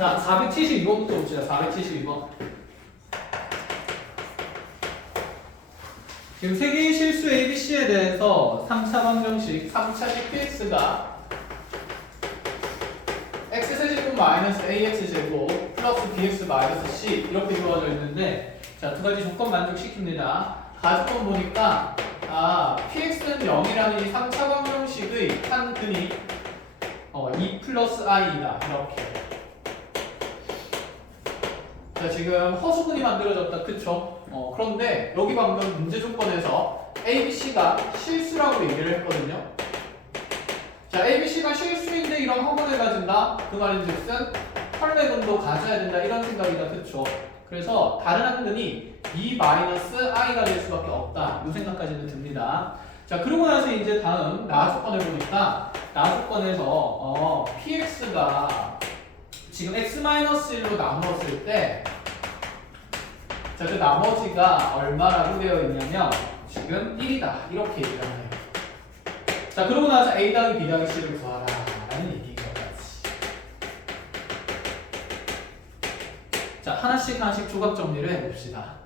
자, 472번부터 봅시다. 472번. 지금 세 개의 실수 ABC에 대해서 3차 방정식, 3차 px가 x세제곱 마이너스 ax제곱 플러스 bx 마이너스 c 이렇게 주어져 있는데, 자, 두 가지 조건 만족시킵니다. 가조건 보니까 px는 0이라는 이 3차 방정식의 한 근이 2 플러스 i이다. 이렇게. 자, 지금 허수근이 만들어졌다. 그쵸? 그런데 여기 방금 문제 조건에서 ABC가 실수라고 얘기를 했거든요. 자, ABC가 실수인데 이런 허근을 가진다. 그 말인즉슨 혈맥근도 가져야 된다. 이런 생각이다. 그쵸? 그래서 다른 한 근이 2-i가 될 수밖에 없다. 이 생각까지는 듭니다. 자, 그러고 나서 이제 다음 나 조건을 보니까 나 조건에서 px가 지금 x-1로 나누었을 때, 자, 그 나머지가 얼마라고 되어 있냐면 지금 1이다. 이렇게 얘기를 해요. 자, 그러고 나서 a 더하기 b 더하기 c를 구하라 라는 얘기인 거지. 자, 하나씩 조각 정리를 해봅시다.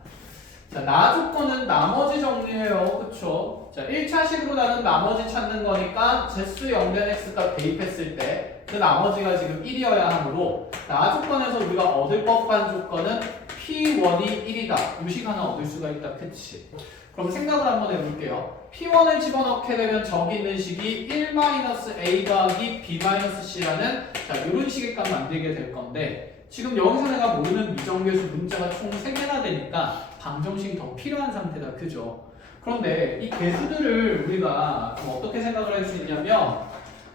자, 나 조건은 나머지 정리해요. 그쵸? 자, 1차식으로 나는 나머지 찾는 거니까 제수 0된 x값 대입했을 때 그 나머지가 지금 1이어야 하므로 나 조건에서 우리가 얻을 법한 조건은 P1이 1이다. 유식 하나 얻을 수가 있다. 그치? 그럼 생각을 한번 해볼게요. P1을 집어넣게 되면 저기 있는 식이 1-A 더하기 B-C라는 자, 이런 식의 값 만들게 될 건데, 지금 여기서 내가 모르는 미정계수 문자가 총 3개나 되니까 방정식이 더 필요한 상태다. 그죠? 그런데 이 계수들을 우리가 어떻게 생각을 할 수 있냐면,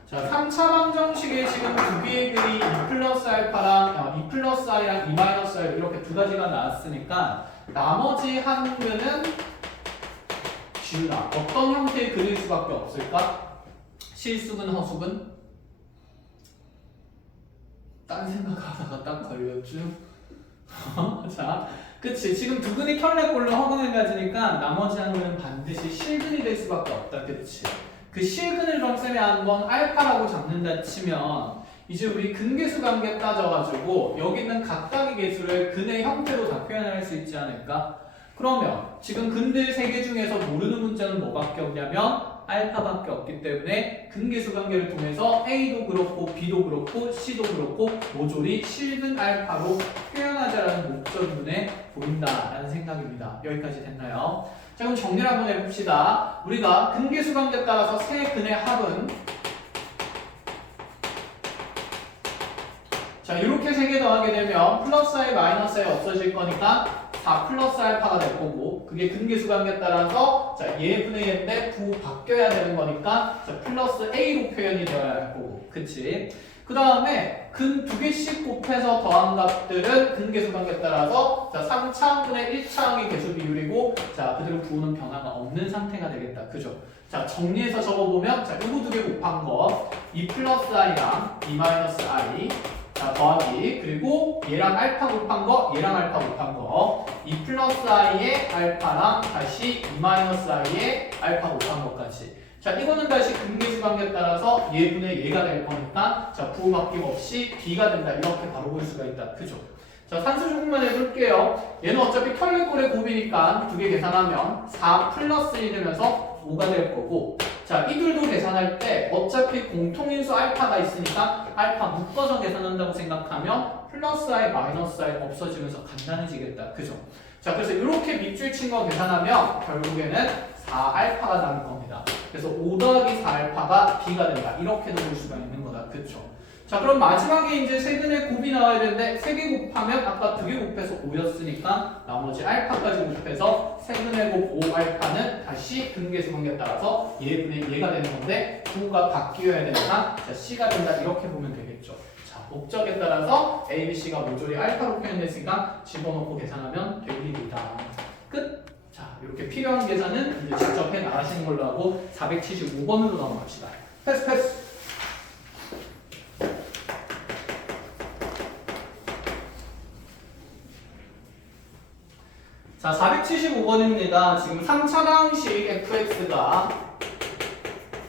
자, 3차 방정식에 지금 두 개의 글이 2 플러스 알파랑 2 플러스 i랑 2 마이너스 i 이렇게 두 가지가 나왔으니까 나머지 한 근은 지우나 어떤 형태의 글일 수밖에 없을까? 실수근, 허수근? 딴 생각하다가 딱 걸렸죠? 자, 그치. 지금 두 근이 켤레꼴로 허근을 가지니까 나머지 한 근은 반드시 실근이 될 수밖에 없다. 그치? 그 실근을 그럼 쌤이 한번 알파라고 잡는다 치면 이제 우리 근계수 관계 따져가지고 여기 있는 각각의 계수를 근의 형태로 다 표현할 수 있지 않을까? 그러면 지금 근들 3개 중에서 모르는 문자는 뭐밖에 없냐면 알파밖에 없기 때문에 근계수 관계를 통해서 A도 그렇고 B도 그렇고 C도 그렇고 모조리 실근 알파로 표현하자라는 목적이 눈에 보인다라는 생각입니다. 여기까지 됐나요? 자, 그럼 정리를 한번 해봅시다. 우리가 근계수 관계에 따라서 세 근의 합은, 자, 이렇게 3개 더하게 되면 플러스 i 마이너스 i 없어질 거니까 4 플러스 알파가 될 거고, 그게 근계수 관계에 따라서 자, 얘분의 얘인데 부 바뀌어야 되는 거니까 자, 플러스 a로 표현이 되어야 할 거고, 그치? 그 다음에 근 2개씩 곱해서 더한 값들은 근계수 관계에 따라서 자, 3차항분의 1차항의 계수 비율이고, 자, 그대로 부호는 변화가 없는 상태가 되겠다. 그죠? 자, 정리해서 적어보면 자, 요거 2개 곱한 거 2 플러스 i랑 2 마이너스 i 자, 더하기, 그리고 얘랑 알파 곱한 거, 얘랑 알파 곱한 거 2 플러스 i의 알파랑 다시 2 마이너스 i의 알파 곱한 것까지. 자, 이거는 다시 근계수 관계에 따라서 얘분의 얘가 될 거니까 자, 부호 바뀜 없이 b가 된다. 이렇게 바로 볼 수가 있다. 그죠? 자, 산수 조금만 해볼게요. 얘는 어차피 털레꼴의 곱이니까 2개 계산하면 4 플러스 1 되면서 5가 될 거고, 자, 이들도 계산할 때 어차피 공통인수 알파가 있으니까 알파 묶어서 계산한다고 생각하면 플러스 i 마이너스 i 없어지면서 간단해지겠다. 그죠? 자, 그래서 이렇게 밑줄 친 거 계산하면 결국에는 4알파가 나올 겁니다. 그래서 5 더하기 4알파가 b가 된다. 이렇게도 볼 수가 있는 거다. 그쵸? 자, 그럼 마지막에 이제 세근의 곱이 나와야 되는데 3개 곱하면 아까 2개 곱해서 5였으니까 나머지 알파까지 곱해서 세근의 곱 5알파는 다시 근계수 관계에 따라서 얘분의 얘가 되는 건데 부호가 바뀌어야 되니까 자, c가 된다. 이렇게 보면 되겠죠. 자, 목적에 따라서 a, b, c가 모조리 알파로 표현됐으니까 집어넣고 계산하면 됩니다. 끝! 자, 이렇게 필요한 계산은 이제 직접 해 나가시는 걸로 하고 475번으로 넘어갑시다. 패스! 자, 475번입니다. 지금 3차항식 fx가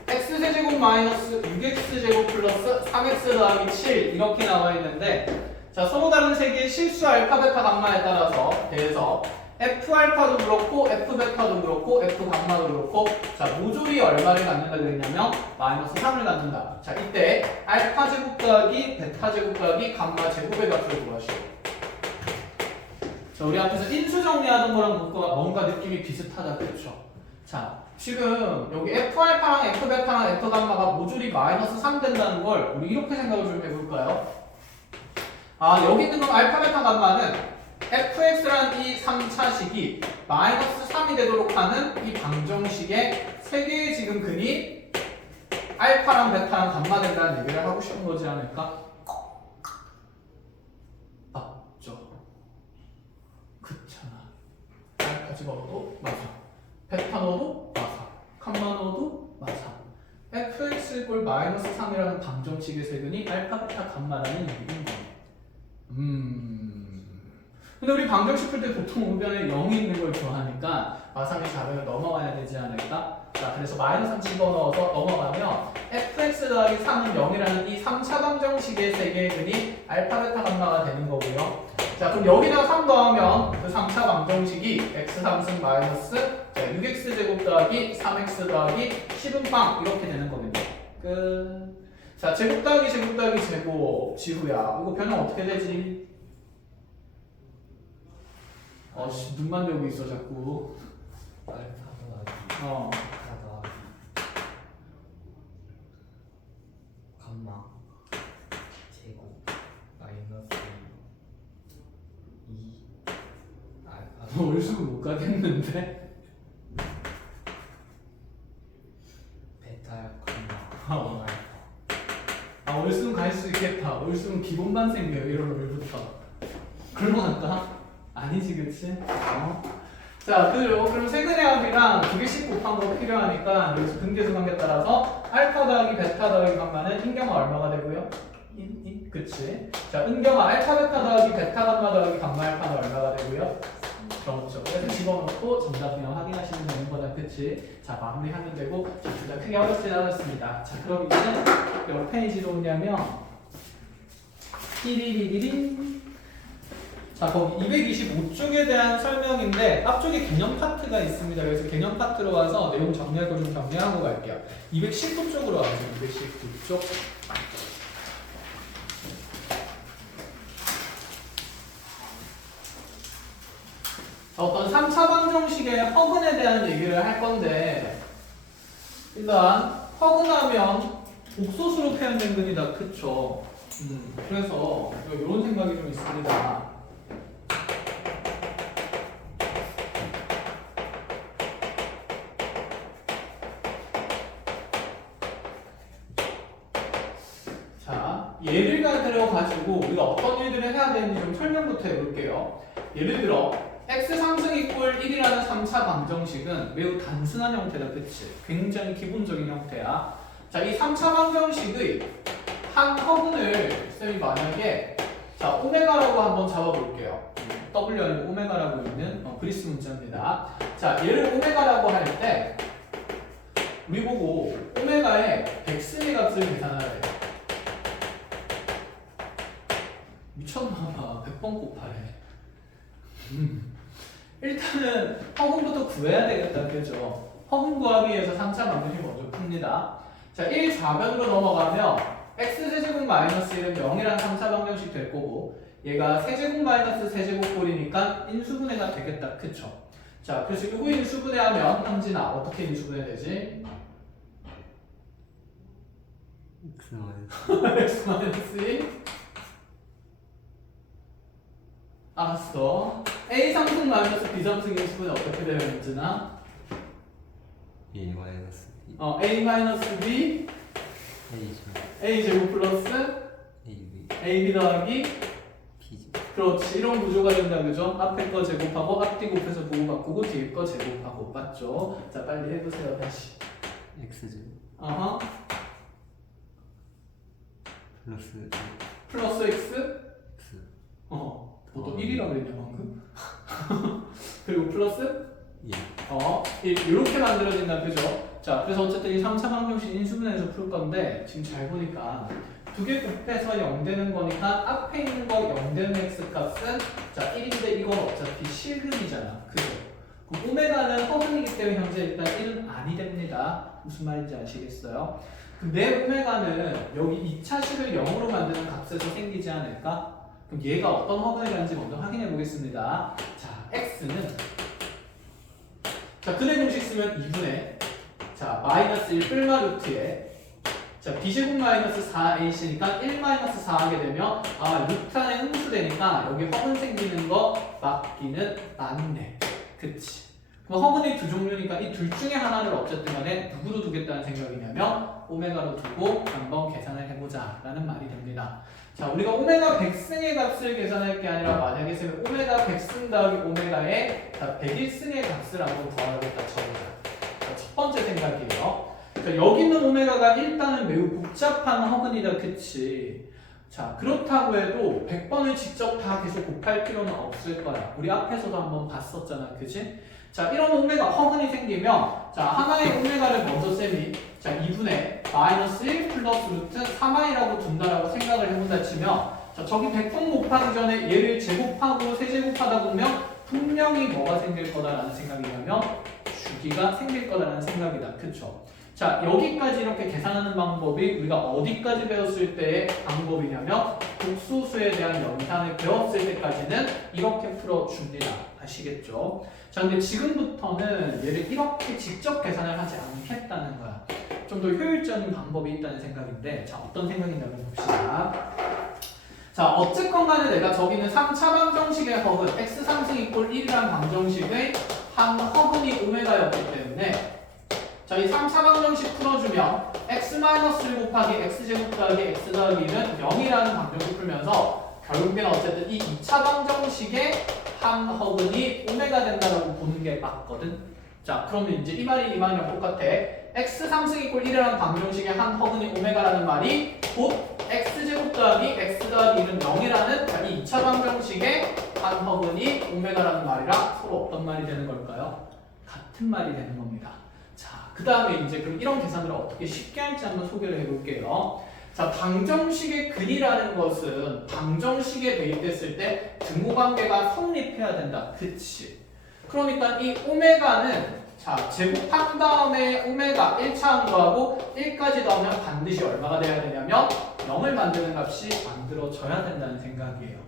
x세제곱 마이너스 6x제곱 플러스 3x 더하기 7 이렇게 나와 있는데, 자, 서로 다른 세 개의 실수 알파, 베타, 감마에 따라서 대해서 F 알파도 그렇고 F 베타도 그렇고 F 감마도 그렇고 자, 모조리 얼마를 갖는다 그랬냐면 마이너스 3을 갖는다. 자, 이때 알파 제곱 더하기 베타 제곱 더하기 감마 제곱의 값을 구하시오. 자, 우리 앞에서 인수 정리하던 거랑 뭔가 느낌이 비슷하다 그랬죠. 자, 지금 여기 F 알파랑 F 베타랑 F 감마가 모조리 마이너스 3 된다는 걸 우리 이렇게 생각을 좀 해볼까요? 아, 여기 있는 건 알파 베타 감마는 fx라는 이 3차식이 마이너스 3이 되도록 하는 이 방정식의 세 개의 지금 근이 알파랑 베타랑 감마 된다는 얘기를 하고 싶은 거지 않을까? 맞죠. 그렇잖아. 알파 집어넣어도 맞아. 베타 넣어도 맞아. 감마 넣어도 맞아. fx 꼴 마이너스 3이라는 방정식의 세 근이 알파, 베타, 감마라는 얘기인 거야. 근데 우리 방정식 풀 때 보통 우변에 0이 있는 걸 좋아하니까 마상의 자변을 넘어가야 되지 않을까? 자, 그래서 마이너스 3 집어넣어서 넘어가면 fx 더하기 3은 0이라는 이 3차 방정식의 세 개의 근이 알파, 베타, 감마가 되는 거고요. 자, 그럼 여기다 3 더하면 그 3차 방정식이 x 3승 마이너스 6x 제곱 더하기 3x 더하기 10은 빵 이렇게 되는 거겠네. 끝. 자, 제곱 더하기 제곱 더하기 제곱 지우야. 이거 변형 어떻게 되지? 씨, 눈만 대고 있어 자꾸. 알파 더하기 베타 더하기 감마 제곱 마이너스 2 알파 너 올수록 못 가겠는데? 베타 감마 알파 아, 올수록 갈 수 있겠다. 올수록 기본반 생겨요. 1월 5일부터. 그러고 갈까? 아니지, 그치? 자, 그럼 세근의 합이랑 두 개씩 곱한 거 필요하니까 여기서 근계수 관계 따라서 알파 더하기 베타 더하기 감마는 인경화 얼마가 되고요? 그치? 자, 은경화 알파 베타 더하기 베타 감마 더하기 감마 알파는 얼마가 되고요? 그렇죠. 그래서 집어넣고 정답 그냥 확인하시면 되는 거다. 그치? 자, 마무리하면 되고 둘 다 크게 어렵진 않았습니다. 자, 그럼 이제는 몇 페이지로 오냐면 띠리리리링. 자, 거기 225쪽에 대한 설명인데 앞쪽에 개념 파트가 있습니다. 그래서 개념 파트로 와서 내용 정리할 거 좀 정리하고 갈게요. 219쪽으로 와서 219쪽. 어떤 3차 방정식의 허근에 대한 얘기를 할 건데 일단 허근하면 복소수로 표현된 근이다. 그쵸? 그래서 이런 생각이 좀 있습니다. 자, 예를 들어가지고 우리가 어떤 일들을 해야 되는지 좀 설명부터 해볼게요. 예를 들어 x 상승 이꼴 1이라는 3차 방정식은 매우 단순한 형태다. 그치? 굉장히 기본적인 형태야. 자, 이 3차 방정식의 한 허근을 쌤이 만약에 자, 오메가라고 한번 잡아볼게요. W 아니고 오메가라고 있는 그리스 문자입니다. 자, 얘를 오메가라고 할 때 우리 보고 오메가의 백승의 값을 계산하래. 미쳤나봐. 100번 곱하래. 일단은 허근부터 구해야 되겠다. 그죠? 허근 구하기 위해서 3차 방정식 먼저 풉니다. 자, 1 4변으로 넘어가면 x제곱 마이너스 1은 0이라는 3차 방정식 될 거고 얘가 세제곱 마이너스 세제곱 꼴이니까 인수분해가 되겠다. 그쵸? 자, 그래서 이거 인수분해하면 현진아 어떻게 인수분해 되지? x 마이너스 1 알았어. A 상승 마이너스 B 상승 인수분해 어떻게 되면 현진아? A 마이너스 B A 마이너스 B A 제곱 플러스 AB 더하기 B 그렇지. 이런 구조가 된다. 그죠? 앞에 거 제곱하고 앞뒤 곱해서 부호 바꾸고 뒤에 거 제곱하고 맞죠? 자, 빨리 해보세요. 다시. X제곱 어허. 플러스 X? X 보통 1이라고 그랬냐 방금? 그리고 플러스? 1 이렇게 만들어진다. 그죠? 자, 그래서 어쨌든 이 3차 방정식 인수분해에서 풀 건데 지금 잘 보니까 두 개 곱해서 0 되는 거니까 앞에 있는 거 0 되는 x 값은 자 1인데 이건 어차피 실근이잖아. 그죠? 그럼 오메가는 허근이기 때문에 현재 일단 1은 아니 됩니다. 무슨 말인지 아시겠어요? 그럼 내 오메가는 여기 2차식을 0으로 만드는 값에서 생기지 않을까? 그럼 얘가 어떤 허근이라는지 먼저 확인해 보겠습니다. 자, x는 자, 근의 공식 쓰면 2분의 자, 마이너스 1 뿔마 루트에 자, b제곱 마이너스 4ac니까 1 마이너스 4 하게 되면 아, 루트 안에 음수되니까 여기 허근 생기는 거 맞기는 맞네. 그치? 그럼 허근이 두 종류니까 이 둘 중에 하나를 어쨌든 간에 누구로 두겠다는 생각이냐면 오메가로 두고 한번 계산을 해보자 라는 말이 됩니다. 자, 우리가 오메가 100승의 값을 계산할 게 아니라 만약에 쓰면 오메가 100승 더하기 오메가에 101승의 값을 한번 더하겠다 쳐보자. 자, 첫 번째 생각이에요. 자, 여기 있는 오메가가 일단은 매우 복잡한 허근이다. 그치? 자, 그렇다고 해도 100번을 직접 다 계속 곱할 필요는 없을 거야. 우리 앞에서도 한번 봤었잖아. 그치? 자, 이런 오메가 허근이 생기면 자, 하나의 오메가를 먼저 쌤이 자, 2분의 마이너스 1 플러스 루트 3i라고 둔다라고 생각을 해본다 치면 자, 저기 100번 곱하기 전에 얘를 제곱하고 세제곱하다 보면 분명히 뭐가 생길 거다라는 생각이냐면 주기가 생길 거다라는 생각이다. 그쵸? 자, 여기까지 이렇게 계산하는 방법이 우리가 어디까지 배웠을 때의 방법이냐면 복소수에 대한 연산을 배웠을 때까지는 이렇게 풀어줍니다. 아시겠죠? 자, 근데 지금부터는 얘를 이렇게 직접 계산을 하지 않겠다는 거야. 좀 더 효율적인 방법이 있다는 생각인데 자, 어떤 생각이냐면 봅시다. 자, 어쨌건 간에 내가 저기는 3차 방정식의 허근 x 상승 이꼴 1이라는 방정식의 한 허근이 오메가였기 때문에 자, 이 3차 방정식 풀어주면 x-1 곱하기 x제곱 더하기 x 더하기 1은 0이라는 방정식 풀면서 결국엔 어쨌든 이 2차 방정식의 한 허근이 오메가 된다라고 보는 게 맞거든. 자, 그러면 이제 이 말이랑 똑같아. x 상승 이꼴 1이라는 방정식의 한 허근이 오메가라는 말이 곧 x제곱 더하기 x 더하기 1은 0이라는 이 2차 방정식의 한 허근이 오메가라는 말이랑 서로 어떤 말이 되는 걸까요? 같은 말이 되는 겁니다. 자, 그 다음에 이제 그럼 이런 계산을 어떻게 쉽게 할지 한번 소개를 해볼게요. 자, 방정식의 근이라는 것은 방정식에 대입됐을 때 등호관계가 성립해야 된다. 그치? 그러니까 이 오메가는 자, 제곱한 다음에 오메가 1차 항도하고 1까지 더하면 반드시 얼마가 돼야 되냐면 0을 만드는 값이 만들어져야 된다는 생각이에요.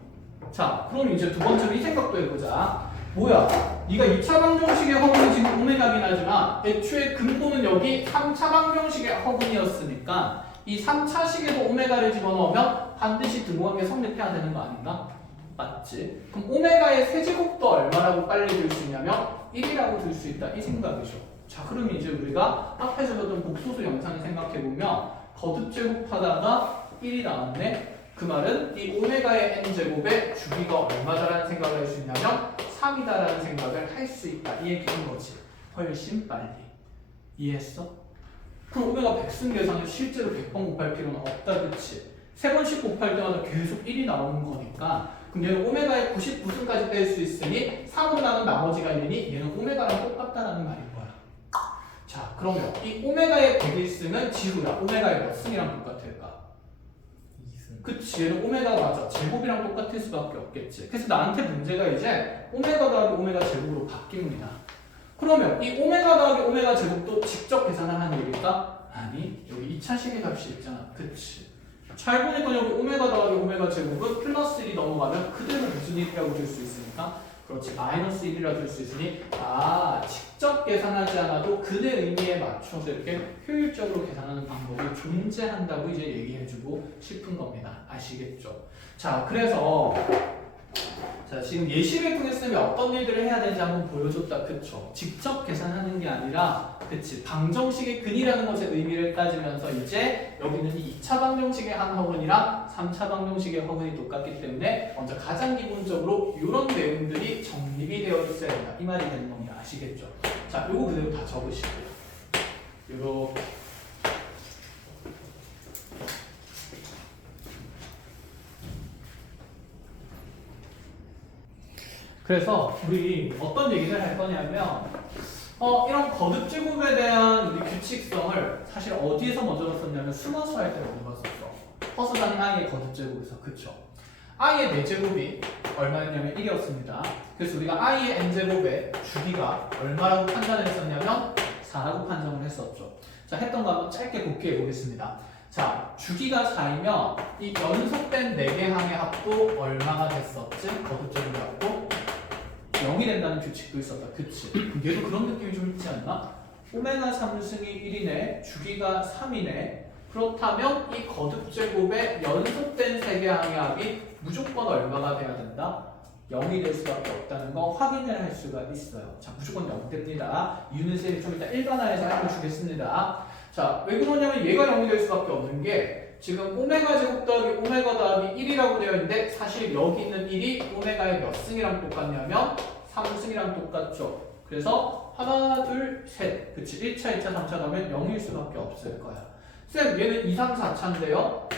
자, 그럼 이제 두 번째로 이 생각도 해보자. 뭐야? 네가 2차 방정식의 허근이 지금 오메가긴 하지만 애초에 근본은 여기 3차 방정식의 허근이었으니까 이 3차식에도 오메가를 집어넣으면 반드시 등호관계 성립해야 되는 거 아닌가? 맞지? 그럼 오메가의 세제곱도 얼마라고 빨리 줄 수 있냐면 1이라고 줄 수 있다 이 생각이죠. 자, 그러면 이제 우리가 앞에서 보던 복소수 영상을 생각해보면 거듭 제곱하다가 1이 나왔네. 그 말은 이 오메가의 n제곱의 주기가 얼마다라는 생각을 할 수 있냐면 3이다라는 생각을 할 수 있다 이 얘기인 거지. 훨씬 빨리. 이해했어? 그럼 오메가 100승 계산을 실제로 100번 곱할 필요는 없다. 그치? 3번씩 곱할 때마다 계속 1이 나오는 거니까 그럼 얘는 오메가의 99승까지 뺄 수 있으니 3으로 나눈 나머지가 1이니 얘는 오메가랑 똑같다라는 말인 거야. 자, 그러면 이 오메가의 101승은 지루야. 오메가의 몇 승이랑 똑같을까? 2승. 그치, 얘는 오메가 맞아. 제곱이랑 똑같을 수밖에 없겠지. 그래서 나한테 문제가 이제 오메가 더하기 오메가 제곱으로 바뀝니다. 그러면 이 오메가 더하기 오메가 제곱도 직접 계산을 하는 얘기일까? 아니, 여기 2차식의 값이 있잖아. 그치. 잘 보니까 여기 오메가 더하기 오메가 제곱은 플러스 1이 넘어가면 그대로 무슨 1이라고 줄 수 있으니까 그렇지, 마이너스 1이라고 줄 수 있으니 아, 직접 계산하지 않아도 그대 의미에 맞춰서 이렇게 효율적으로 계산하는 방법이 존재한다고 이제 얘기해주고 싶은 겁니다. 아시겠죠? 자, 그래서 자, 지금 예시를 통해 쌤이 어떤 일들을 해야 되는지 한번 보여줬다. 그쵸? 직접 계산하는 게 아니라 그치, 방정식의 근이라는 것의 의미를 따지면서 이제 여기는 2차 방정식의 한 허근이랑 3차 방정식의 허근이 똑같기 때문에 먼저 가장 기본적으로 이런 내용들이 정립이 되어 있어야 된다 이 말이 되는 겁니다. 아시겠죠? 자, 요거 그대로 다 적으시고요. 요렇게 그래서 우리 어떤 얘기를 할 거냐면 이런 거듭 제곱에 대한 우리 규칙성을 사실 어디에서 먼저 봤었냐면 수능수 할 때 먼저 봤었어. 허수단위 i의 거듭제곱에서. 그쵸? i의 4제곱이 얼마였냐면 1이었습니다. 그래서 우리가 i의 n제곱의 주기가 얼마라고 판단을 했었냐면 4라고 판정을 했었죠. 자, 했던 거 한번 짧게 복귀해 보겠습니다. 자, 주기가 4이면 이 연속된 4개 항의 합도 얼마가 됐었지? 거듭제곱의 합도 0이 된다는 규칙도 있었다. 그치? 얘도 그런 느낌이 좀 있지 않나? 오메가 3승이 1이네, 주기가 3이네. 그렇다면 이 거듭제곱의 연속된 3개 항의 합이 무조건 얼마가 돼야 된다? 0이 될 수밖에 없다는 거 확인을 할 수가 있어요. 자, 무조건 0 됩니다. 이유는 쌤이 좀 이따 일반화해서 알려주겠습니다. 자, 왜 그러냐면 얘가 0이 될 수밖에 없는 게 지금 오메가 제곱 더하기 오메가 더하기 1이라고 되어 있는데 사실 여기 있는 1이 오메가의 몇 승이랑 똑같냐면 3승이랑 똑같죠. 그래서 하나, 둘, 셋. 그치? 1차, 2차, 3차 가면 0일 수밖에 없을 거야. 쌤, 얘는 2, 3, 4차인데요?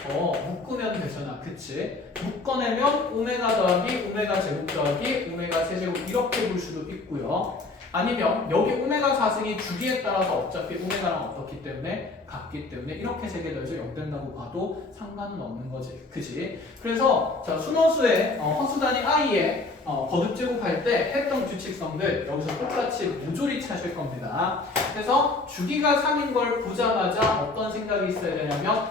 묶으면 되잖아. 그치? 묶어내면 오메가 더하기 오메가 제곱 더하기 오메가 세제곱 이렇게 볼 수도 있고요. 아니면 여기 오메가 4승이 주기에 따라서 어차피 오메가랑 어떻기 때문에 같기 때문에 이렇게 세 개 더해서 0 된다고 봐도 상관은 없는 거지. 그치? 그래서 자, 순호수의 허수단위 i의 거듭제곱할 때 했던 규칙성들 여기서 똑같이 모조리 찾을 겁니다. 그래서 주기가 3인 걸 보자마자 어떤 생각이 있어야 되냐면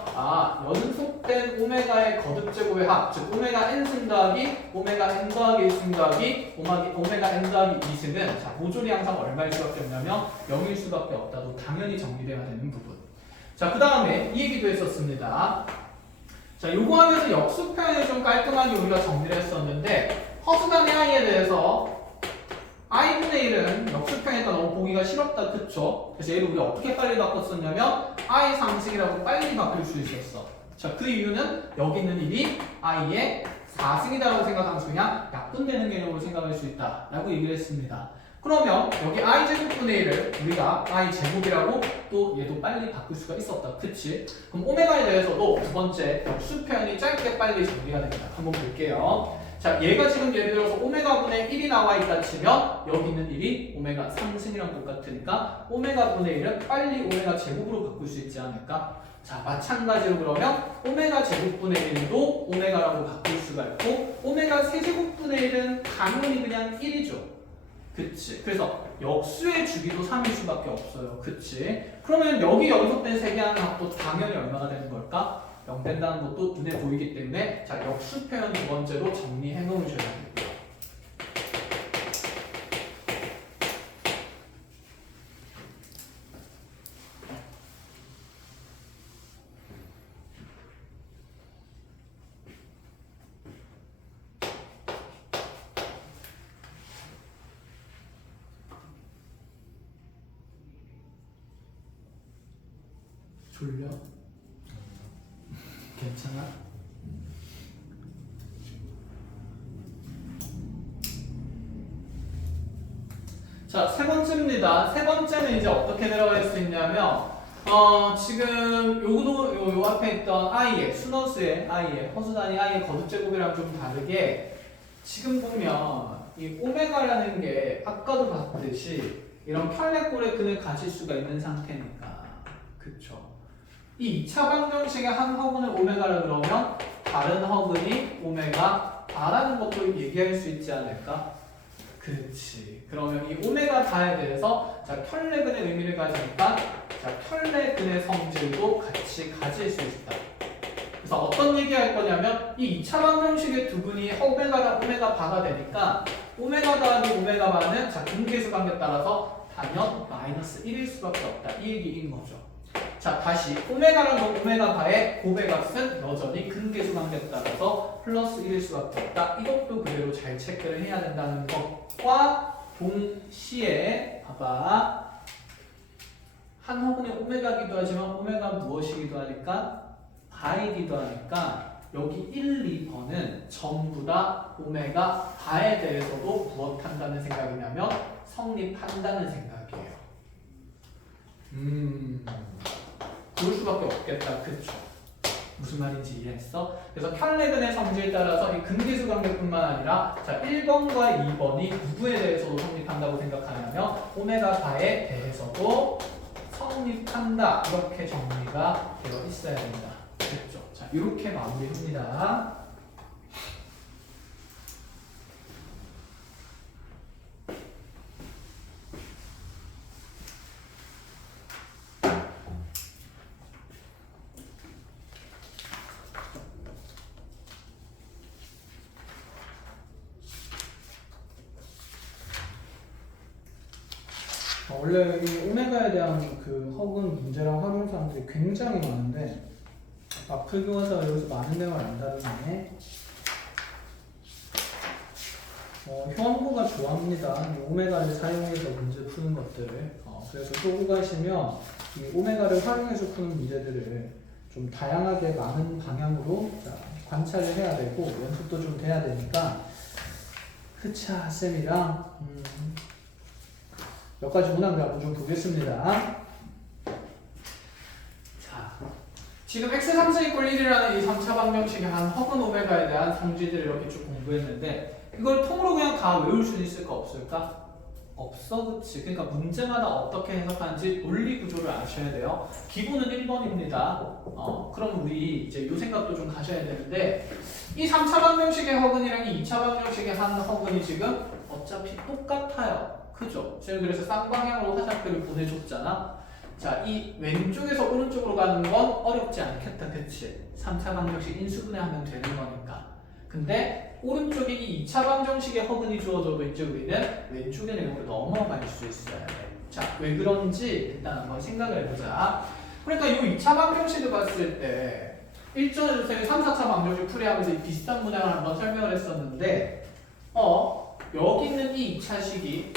연속된 오메가의 거듭제곱의 합, 즉 오메가 n승 더하기 오메가 n 더하기 1승 더하기 오메가 n 더하기 2승은 자, 모조리 항상 얼마일 수밖에 없냐면 0일 수밖에 없다도 당연히 정리돼야 되는 부분. 자, 그 다음에 이 얘기도 했었습니다. 자, 요거 하면서 역수 표현을 좀 깔끔하게 우리가 정리를 했었는데 허수단위 i에 대해서 i분의 1은 역수 표현이니까 너무 보기가 싫었다. 그쵸? 그래서 얘를 우리가 어떻게 빨리 바꿨었냐면 i 상승이라고 빨리 바꿀 수 있었어. 자, 그 이유는 여기 있는 1이 i의 4승이다라고 생각하면서 그냥 약분되는 개념으로 생각할 수 있다 라고 얘기를 했습니다. 그러면 여기 i 제곱분의 1을 우리가 i 제곱이라고 또 얘도 빨리 바꿀 수가 있었다. 그치? 그럼 오메가에 대해서도 두 번째 역수 표현이 짧게 빨리 정리가 됩니다. 한번 볼게요. 자, 얘가 지금 예를 들어서 오메가분의 1이 나와 있다 치면 여기 있는 1이 오메가 3승이랑 똑같으니까 오메가분의 1은 빨리 오메가 제곱으로 바꿀 수 있지 않을까? 자, 마찬가지로 그러면 오메가 제곱분의 1도 오메가라고 바꿀 수가 있고 오메가 세제곱분의 1은 당연히 그냥 1이죠. 그치? 그래서 역수의 주기도 3일 수밖에 없어요. 그치? 그러면 여기 연속된 3개 하는 합도 당연히 얼마가 되는 걸까? 0 된다는 것도 눈에 보이기 때문에 자, 역수 표현 두 번째로 정리해 놓으셔야 되고요. 졸려? 괜찮아? 자, 세 번째입니다. 세 번째는 이제 어떻게 들어갈 수 있냐면 지금 요거도 요 앞에 있던 i의 순원수의 i의 허수단위 i의 거듭제곱이랑 좀 다르게 지금 보면 이 오메가라는 게 아까도 봤듯이 이런 켤레꼴의 근을 가질 수가 있는 상태니까 그쵸? 이 2차 방정식의 한 허근을 오메가라 그러면 다른 허근이 오메가 바라는 것도 얘기할 수 있지 않을까? 그렇지. 그러면 이 오메가 바에 대해서 자, 켤레근의 의미를 가지니까 자, 켤레근의 성질도 같이 가질 수 있다. 그래서 어떤 얘기할 거냐면 이 2차 방정식의 두 분이 오메가랑 오메가 바가 되니까 오메가 더하기 오메가 바는 자, 근계수 관계에 따라서 단연 마이너스 1일 수밖에 없다. 이 얘기인 거죠. 자, 다시 오메가랑 오메가 바의 고배값은 여전히 근계수 관계에 따라서 플러스 1일 수밖에 없다. 이것도 그대로 잘 체크를 해야 된다는 것과 동시에 봐봐. 한 허근이 오메가기도 하지만 오메가 무엇이기도 하니까 바이기도 하니까 여기 1, 2번은 전부 다 오메가 바에 대해서도 무엇한다는 생각이냐면 성립한다는 생각이에요. 그럴 수밖에 없겠다. 그쵸? 무슨 말인지 이해했어? 그래서 켤레근의 성질에 따라서 이 근계수 관계뿐만 아니라 자 1번과 2번이 누구에 대해서도 성립한다고 생각하냐면 오메가 바에 대해서도 성립한다. 이렇게 정리가 되어 있어야 된다. 됐죠? 자, 이렇게 마무리합니다. 원래 이 오메가에 대한 그 허근 문제랑 활용 사항들이 굉장히 많은데 앞을 교과서가 여기서 많은 내용을 안 다루네. 효원고가 좋아합니다. 이 오메가를 사용해서 문제 푸는 것들을. 그래서 쪼고 가시면 이 오메가를 활용해서 푸는 문제들을 좀 다양하게 많은 방향으로 관찰을 해야 되고 연습도 좀 돼야 되니까 흐차 쌤이랑 몇 가지 문항들 한번 좀 보겠습니다. 자, 지금 x3승 이꼴 1이라는 이 3차 방정식의 한 허근 오메가에 대한 성질들을 이렇게 쭉 공부했는데 이걸 통으로 그냥 다 외울 수 있을까 없을까? 없어, 그치? 그러니까 문제마다 어떻게 해석하는지 논리 구조를 아셔야 돼요. 기본은 1번입니다. 그럼 우리 이제 요 생각도 좀 가셔야 되는데 이 3차 방정식의 허근이랑 이 2차 방정식의 한 허근이 지금 어차피 똑같아요. 그죠? 제가 그래서 쌍방향으로 화살표를 보내줬잖아. 자, 이 왼쪽에서 오른쪽으로 가는 건 어렵지 않겠다, 그치? 3차 방정식 인수분해하면 되는 거니까. 근데 오른쪽에 이 2차 방정식의 허근이 주어져도 이제 우리는 왼쪽의 내용으로 넘어갈 수 있어야 돼. 자, 왜 그런지 일단 한번 생각을 해보자. 그러니까 이 2차 방정식을 봤을 때 일전에 선생님이 3, 4차 방정식 풀이하면서 이 비슷한 문항을 한번 설명을 했었는데 여기 있는 이 2차식이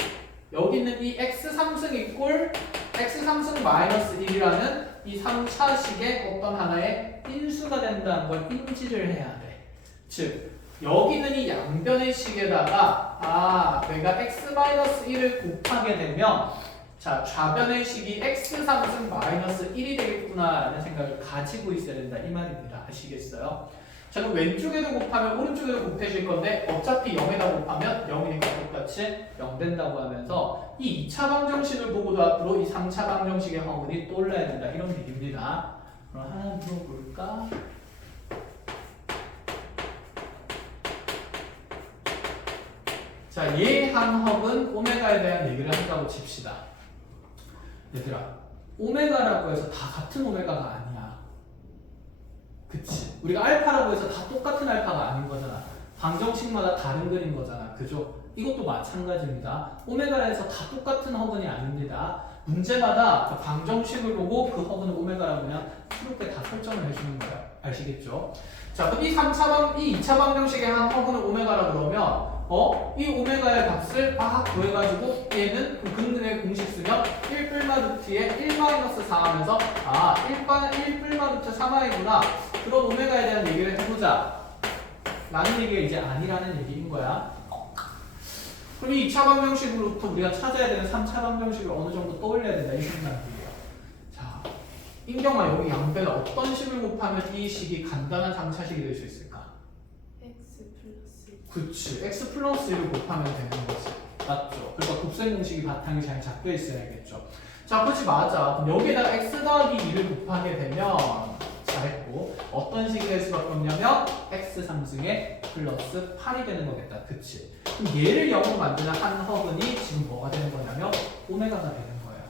여기 있는 이 x3승 이꼴 x3승 마이너스 1이라는 이 3차식의 어떤 하나의 인수가 된다는 걸 인지를 해야 돼. 즉 여기 있는 이 양변의 식에다가 내가 x-1을 곱하게 되면 자 좌변의 식이 x3승 마이너스 1이 되겠구나 라는 생각을 가지고 있어야 된다 이 말입니다. 아시겠어요? 자 그럼 왼쪽에도 곱하면 오른쪽에도 곱해질 건데 어차피 0에다 곱하면 0이니까 똑같이 0 된다고 하면서 이 2차 방정식을 보고도 앞으로 이 3차 방정식의 허근이 떠올라야 된다 이런 얘기입니다. 그럼 하나 물어볼까? 자, 얘 한 허근 오메가에 대한 얘기를 한다고 칩시다. 얘들아, 오메가라고 해서 다 같은 오메가가 아니야. 그치? 우리가 알파라고 해서 다 똑같은 알파가 아닌 거잖아. 방정식마다 다른 그림 거잖아. 그죠? 이것도 마찬가지입니다. 오메가라 해서 다 똑같은 허근이 아닙니다. 문제마다 그 방정식을 보고 그 허근을 오메가라고 그냥 새롭게 다 설정을 해주는 거야. 아시겠죠? 자, 그럼 이 2차 방정식의 한 허근을 오메가라 그러면 이 오메가의 값을 구해가지고 얘는 그 근근의 공식 쓰면 1 뿔마 루트에 1 마이너스 4 하면서 1 뿔마 루트 3i구나 그런 오메가에 대한 얘기를 해보자 라는 얘기가 이제 아니라는 얘기인 거야. 그럼 이 2차 방정식으로부터 우리가 찾아야 되는 3차 방정식을 어느 정도 떠올려야 된다 이 생각이에요. 자, 인경아 여기 양변에 어떤 식을 곱하면 이 식이 간단한 3차식이 될 수 있을까? 그치, x 플러스 1을 곱하면 되는 거지. 맞죠? 그러니까 곱셈 공식이 바탕이 잘 잡혀 있어야겠죠. 자, 그렇지 맞아. 그럼 여기에다가 x 더하기 2를 곱하게 되면 잘했고 어떤 식이 될 수밖에 없냐면 x 3승에 플러스 8이 되는 거겠다. 그치? 그럼 얘를 0으로 만드는 한 허근이 지금 뭐가 되는 거냐면 오메가가 되는 거예요.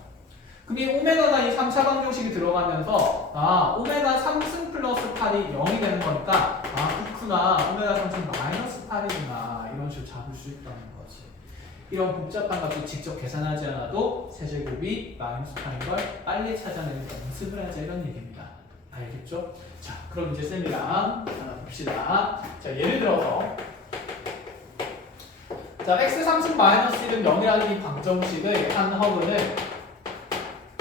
그럼 이 오메가가 이 3차 방정식이 들어가면서 오메가 3승 플러스 8이 0이 되는 거니까 그렇구나. 오메가 3승 마이너스 8이구나. 이런 식으로 잡을 수 있다는 거지. 이런 복잡한 값도 직접 계산하지 않아도 세제곱이 마이너스 8인 걸 빨리 찾아내는 연습을 하자 이런 얘기입니다. 알겠죠? 자, 그럼 이제 쌤이랑 하나 봅시다. 자, 예를 들어서 자, x 3승 마이너스 1은 0이라는 이 방정식의 한 허근을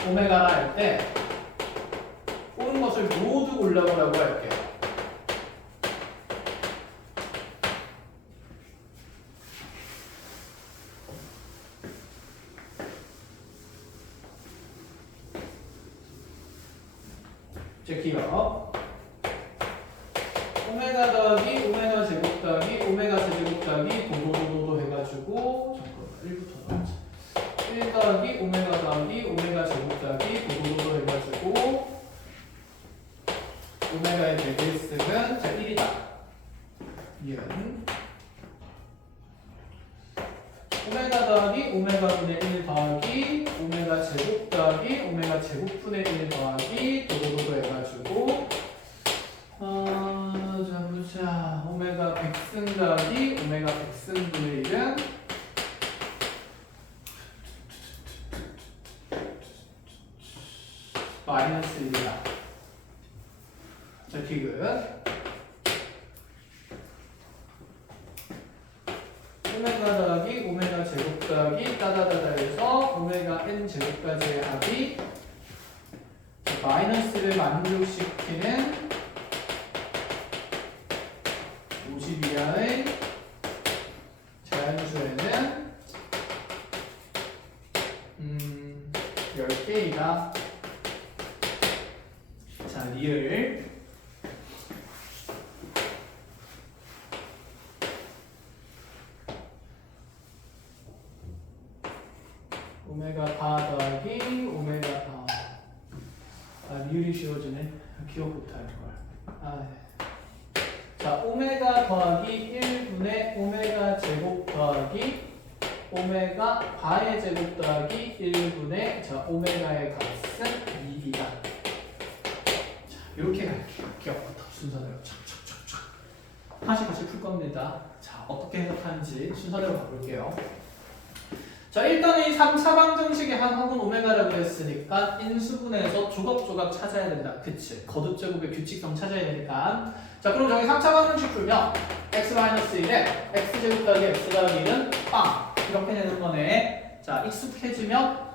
오메가라 할 때 오는 것을 모두 골라보라고 할게요. 제 기억 오메가 더하기 오메가 제곱 더하기 오메가 세제곱 더하기 도도도도 해가지고 잠깐만 1부터 넣자 1 더하기 오메가 더하기 오메가 제곱 더하기 도도도도 해가지고 오메가의 제곱을 쓰기 이은 오메가 더하기 오메가 분의 1 더하기 오메가 제곱 더하기 오메가 제곱 분의 1 더하기 도도도도 해가지고 자 보자 오메가 백승 더하기 오메가 백승 분의 1은 마이너스 1이다. 자 디귿 오메가 더하기 오메가 제곱 더하기 따다다다 해서 오메가 n 제곱까지의 합이 마이너스를 만족시키는 50 이하의 자연수에는 10개이다. 자, 리을 오메가 바 더하기 오메가 리을이 쉬워지네. 기억 못할 걸. 자, 오메가 더하기 1분의 오메가 제곱 더하기 오메가 바의 제곱 더하기 1분의 자, 오메가의 값은 2이다. 자, 이렇게 갈게요. 기억부터 순서대로 착착착착. 하나씩 같이 풀 겁니다. 자, 어떻게 해석하는지 순서대로 가볼게요. 자, 일단은 이 3차 방정식의 한 항은 오메가라고 했으니까 인수분해에서 조각조각 찾아야 된다. 그치? 거듭제곱의 규칙성 찾아야 되니까. 자, 그럼 저기 3차 방정식 풀면 x-1에 x제곱 더하기 x 더하기 1은 빵! 이렇게 되는 거네. 자, 익숙해지면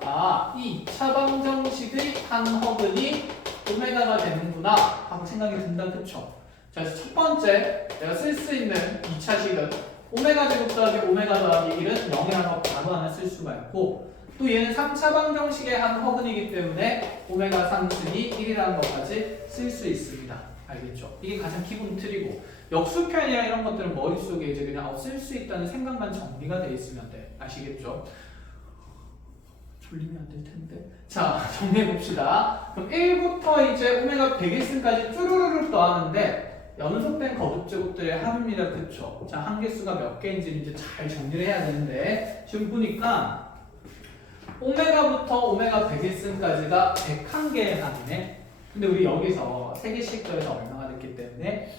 이 2차 방정식의 한 허근이 오메가가 되는구나 하고 생각이 든다. 그쵸? 자, 그래서 첫 번째 내가 쓸 수 있는 2차 식은 오메가 제곱 더하기 오메가 더하기 1은 0이라는 거 바로 하나 쓸 수가 있고 또 얘는 3차 방정식의 한 허근이기 때문에 오메가 상승이 1이라는 것까지 쓸 수 있습니다. 알겠죠? 이게 가장 기본 틀이고 역수 표현이랑 이런 것들은 머릿속에 이제 그냥 쓸 수 있다는 생각만 정리가 돼 있으면 돼. 아시겠죠? 졸리면 안 될 텐데. 자, 정리해 봅시다. 그럼 1부터 이제 오메가 100일승까지 쭈루루룩 더하는데 연속된 거듭제곱들의 합입니다. 그쵸? 자, 한개수가 몇 개인지 이제 잘 정리를 해야 되는데 지금 보니까 오메가부터 오메가 100일승까지가 101개의 합이네. 근데 우리 여기서 3개씩 더해서 얼마가 됐기 때문에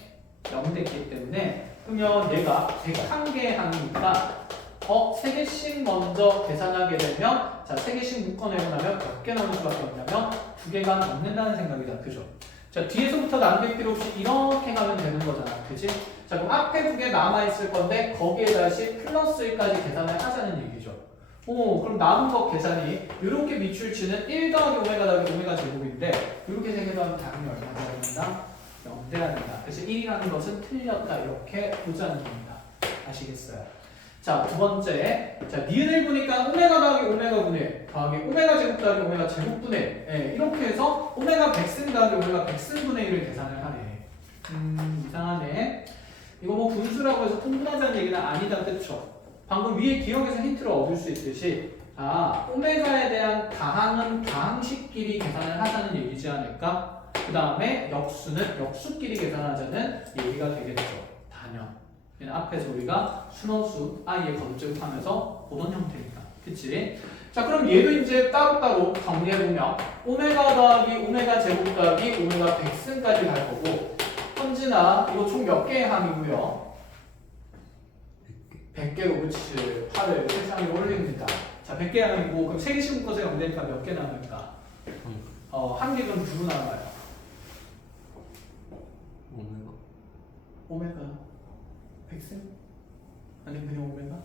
0 됐기 때문에 그러면 얘가 101개의 합이니까 3개씩 먼저 계산하게 되면 자, 3개씩 묶어내고 나면 몇 개 나올 수밖에 없냐면 2개가 남는다는 생각이다. 그죠? 자, 뒤에서부터 남길 필요 없이 이렇게 가면 되는 거잖아. 그치? 자, 그럼 앞에 2개 남아있을 건데 거기에 다시 플러스 1까지 계산을 하자는 얘기죠. 그럼 남은 거 계산이 이렇게 밑줄치는 1 더하기 오메가 더하기 오메가 제곱인데 이렇게 세 개 더하면 당연히 얼마 된다? 0 돼야 된다. 그래서 1이라는 것은 틀렸다. 이렇게 보자는 겁니다. 아시겠어요? 자, 두 번째. 자, 니은을 보니까 오메가 더하기 오메가 분의 더하기 오메가 제곱 더하기 오메가 제곱 분의 이렇게 해서 오메가 백승 더하기 오메가 백승 분의 1을 계산을 하네. 이상하네. 이거 뭐 분수라고 해서 통분하자는 얘기는 아니다. 그쵸? 방금 위에 기억에서 힌트를 얻을 수 있듯이 오메가에 대한 다항은 다항식끼리 계산을 하자는 얘기지 않을까? 그 다음에 역수는 역수끼리 계산하자는 얘기가 되겠죠. 단연. 앞에서 우리가 순허수 i의 거듭제곱하면서 보던 형태니까. 그치? 자, 그럼 얘도 이제 따로따로 정리해보면 오메가 더하기 오메가 제곱 더하기 오메가 백승까지 갈 거고 현진아 이거 총 몇 개의 항이고요? 100개로 그치? 8을 세상에 올립니다. 자, 100개 항이고 그럼 3개씩 묶어서 0 되니까 몇 개 남을까? 한 개는 누구 남아요? 오메가 백승? 아니면 그냥 오메가?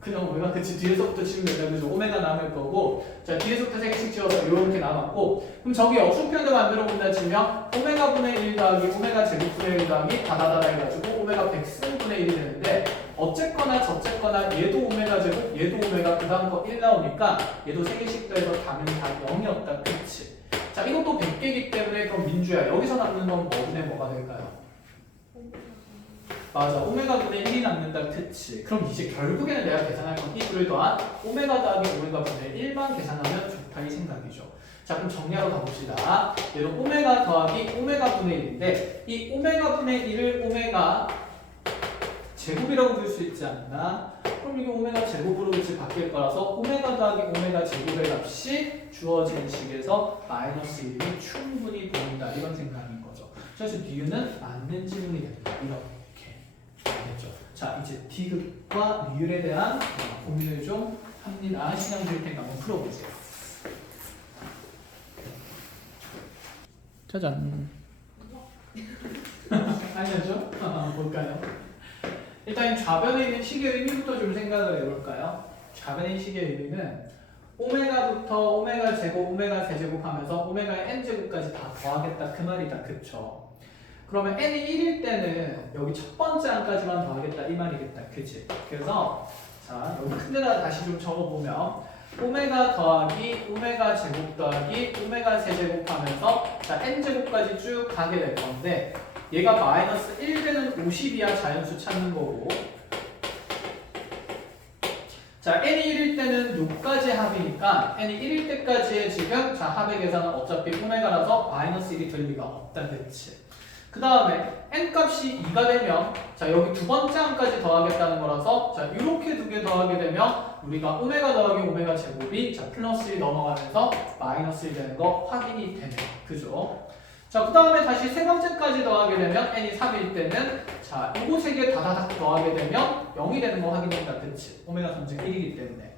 그냥 오메가. 그치? 뒤에서부터 치면 된다. 그죠? 오메가 남을 거고 자, 뒤에서부터 3개씩 지워서 이렇게 남았고 그럼 저기 역수표현을 만들어 본다 치면 오메가 분의 1 더하기 오메가 제곱 분의 1 더하기 다다다다 해가지고 오메가 백승 분의 1이 되는데 어쨌거나 저쨌거나 얘도 오메가 제곱 얘도 오메가 그 다음 거 1 나오니까 얘도 3개씩 더해서 답은 다 0이었다. 그치? 자, 이것도 100개이기 때문에 그럼 민주야 여기서 남는 건 뭐 분의 뭐가 될까요? 맞아, 오메가 분의 1이 남는다. 그치? 그럼 이제 결국에는 내가 계산할 건 이 둘을 더한 오메가 더하기 오메가 분의 1만 계산하면 좋다 이 생각이죠. 자, 그럼 정리하러 가봅시다. 얘는 오메가 더하기 오메가 분의 1인데 이 오메가 분의 1을 오메가 제곱이라고 부를 수 있지 않나? 그럼 이게 오메가 제곱으로 그치 바뀔 거라서 오메가 더하기 오메가 제곱의 값이 주어진 식에서 마이너스 1이 충분히 보인다 이런 생각인 거죠. 그래서 니은은 맞는 지문이 된다 이렇게 알겠죠? 자 이제 디귿과 리을에 대한 고민을 좀 합니다. 시간 드릴 테니까 한번 풀어보세요. 짜잔. 알려줘? 볼까요? 일단 좌변에 있는 식의 의미부터 좀 생각을 해볼까요? 좌변에 있는 식의 의미는 오메가부터 오메가 제곱, 오메가 세제곱 하면서 오메가의 n제곱까지 다 더하겠다 그 말이다. 그쵸? 그러면 n이 1일 때는 여기 첫 번째 항까지만 더하겠다 이 말이겠다. 그치? 그래서 자 여기 큰 데다가 다시 좀 적어보면 오메가 더하기 오메가 제곱 더하기 오메가 세제곱 하면서 자 n제곱까지 쭉 가게 될 건데 얘가 마이너스 1되는 50이야 자연수 찾는 거고 자 n이 1일 때는 요까지 합이니까 n이 1일 때까지의 지금 자 합의 계산은 어차피 오메가라서 마이너스 1이 될 리가 없다. 그치? 그 다음에 n 값이 2가 되면 자 여기 두 번째 항까지 더하겠다는 거라서 자 이렇게 두 개 더하게 되면 우리가 오메가 더하기 오메가 제곱이 자 플러스 1 넘어가면서 마이너스 1 되는 거 확인이 되네요. 그죠? 자 그 다음에 다시 세 번째까지 더하게 되면 n이 3일 때는 자 이거 세 개 다다닥 더하게 되면 0이 되는 거 확인된다. 그치? 오메가 3즉 1이기 때문에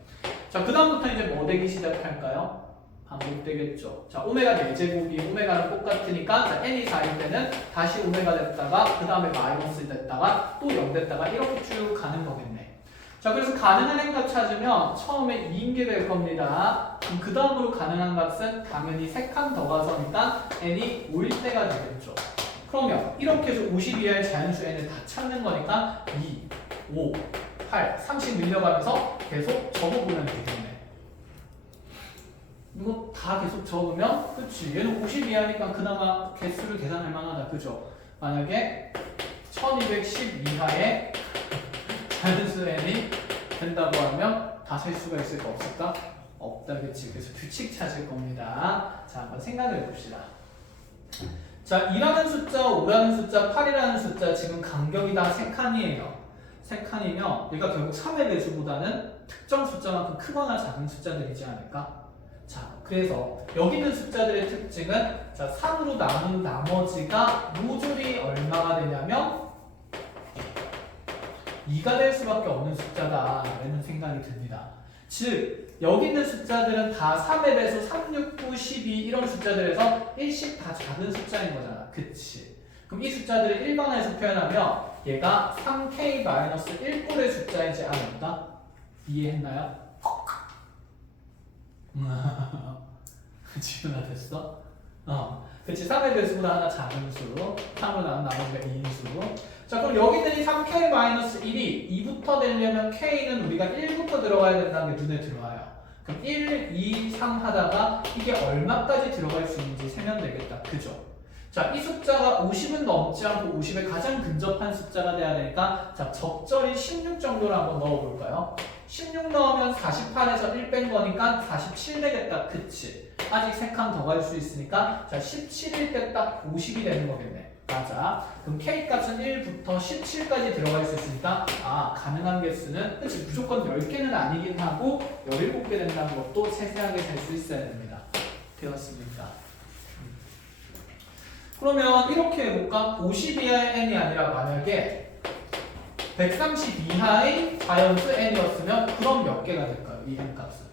자 그 다음부터 이제 뭐 되기 시작할까요? 반복되겠죠. 자, 오메가 4제곱이 오메가랑 똑같으니까 자, n이 4일 때는 다시 오메가 됐다가 그 다음에 마이너스 됐다가 또 0 됐다가 이렇게 쭉 가는 거겠네. 자, 그래서 가능한 n값 찾으면 처음에 2인 게 될 겁니다. 그럼 그 다음으로 가능한 값은 당연히 3칸 더 가서니까 n이 5일 때가 되겠죠. 그러면 이렇게 해서 50 이하의 자연수 n을 다 찾는 거니까 2, 5, 8, 30 늘려가면서 계속 적어보면 되겠네. 이거 다 계속 적으면 그치 얘는 50 이하니까 그나마 개수를 계산할 만하다. 그죠? 만약에 1210 이하의 자연수 n이 된다고 하면 다 셀 수가 있을까 없을까? 없다. 그치? 그래서 규칙 찾을 겁니다. 자 한번 생각을 해봅시다. 자 2라는 숫자, 5라는 숫자, 8이라는 숫자 지금 간격이 다 3칸이에요. 3칸이면 얘가 결국 3의 배수보다는 특정 숫자만큼 크거나 작은 숫자들이지 않을까? 자, 그래서 여기 있는 숫자들의 특징은 자, 3으로 나눈 나머지가 모듈이 얼마가 되냐면 2가 될 수밖에 없는 숫자다라는 생각이 듭니다. 즉, 여기 있는 숫자들은 다 3의 배수 3, 6, 9, 12 이런 숫자들에서 일씩 다 작은 숫자인 거잖아. 그치? 그럼 이 숫자들을 일반화해서 표현하면 얘가 3k-1꼴의 숫자이지 않을까? 이해했나요? 지훈아 됐어? 그치 3의 배수보다 하나 작은 수 3으로 나눈 나머지가 2인 수. 자 그럼 여기 있는 이 3k-1이 2부터 되려면 k는 우리가 1부터 들어가야 된다는 게 눈에 들어와요. 그럼 1, 2, 3 하다가 이게 얼마까지 들어갈 수 있는지 세면 되겠다. 그죠? 자, 이 숫자가 50은 넘지 않고 50에 가장 근접한 숫자가 돼야 되니까 자, 적절히 16 정도를 한번 넣어볼까요? 16 넣으면 48에서 1 뺀 거니까 47 되겠다. 그치? 아직 3칸 더 갈 수 있으니까 자, 17일 때 딱 50이 되는 거겠네. 맞아. 그럼 K 값은 1부터 17까지 들어갈 수 있으니까 가능한 개수는 그치? 무조건 10개는 아니긴 하고 17개 된다는 것도 세세하게 셀 수 있어야 됩니다. 되었습니까? 그러면 이렇게 해볼까? 50 이하의 n이 아니라 만약에 130 이하의 자연수 n이었으면 그럼 몇 개가 될까요? 이 n 값은?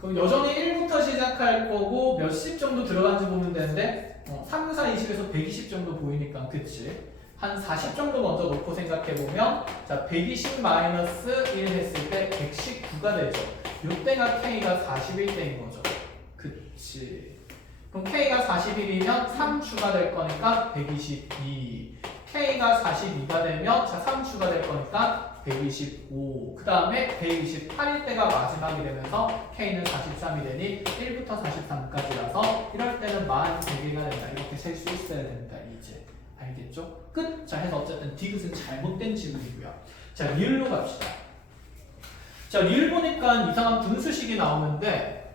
그럼 여전히 1부터 시작할 거고 몇십 정도 들어간지 보면 되는데 3, 4, 20에서 120 정도 보이니까 그치? 한 40 정도 먼저 놓고 생각해보면 자 120-1 했을 때 119가 되죠. 이때가 K가 41대인 거죠. 그치. 그럼 K가 41이면 3 추가될 거니까 122. K가 42가 되면 자 3 추가될 거니까 125. 그 다음에 128일 때가 마지막이 되면서 K는 43이 되니 1부터 43까지라서 이럴 때는 43개가 된다. 이렇게 셀 수 있어야 된다. 이제. 알겠죠? 끝! 자, 해서 어쨌든 디귿은 잘못된 지문이고요. 자, 리을로 갑시다. 자, 리을 보니까 이상한 분수식이 나오는데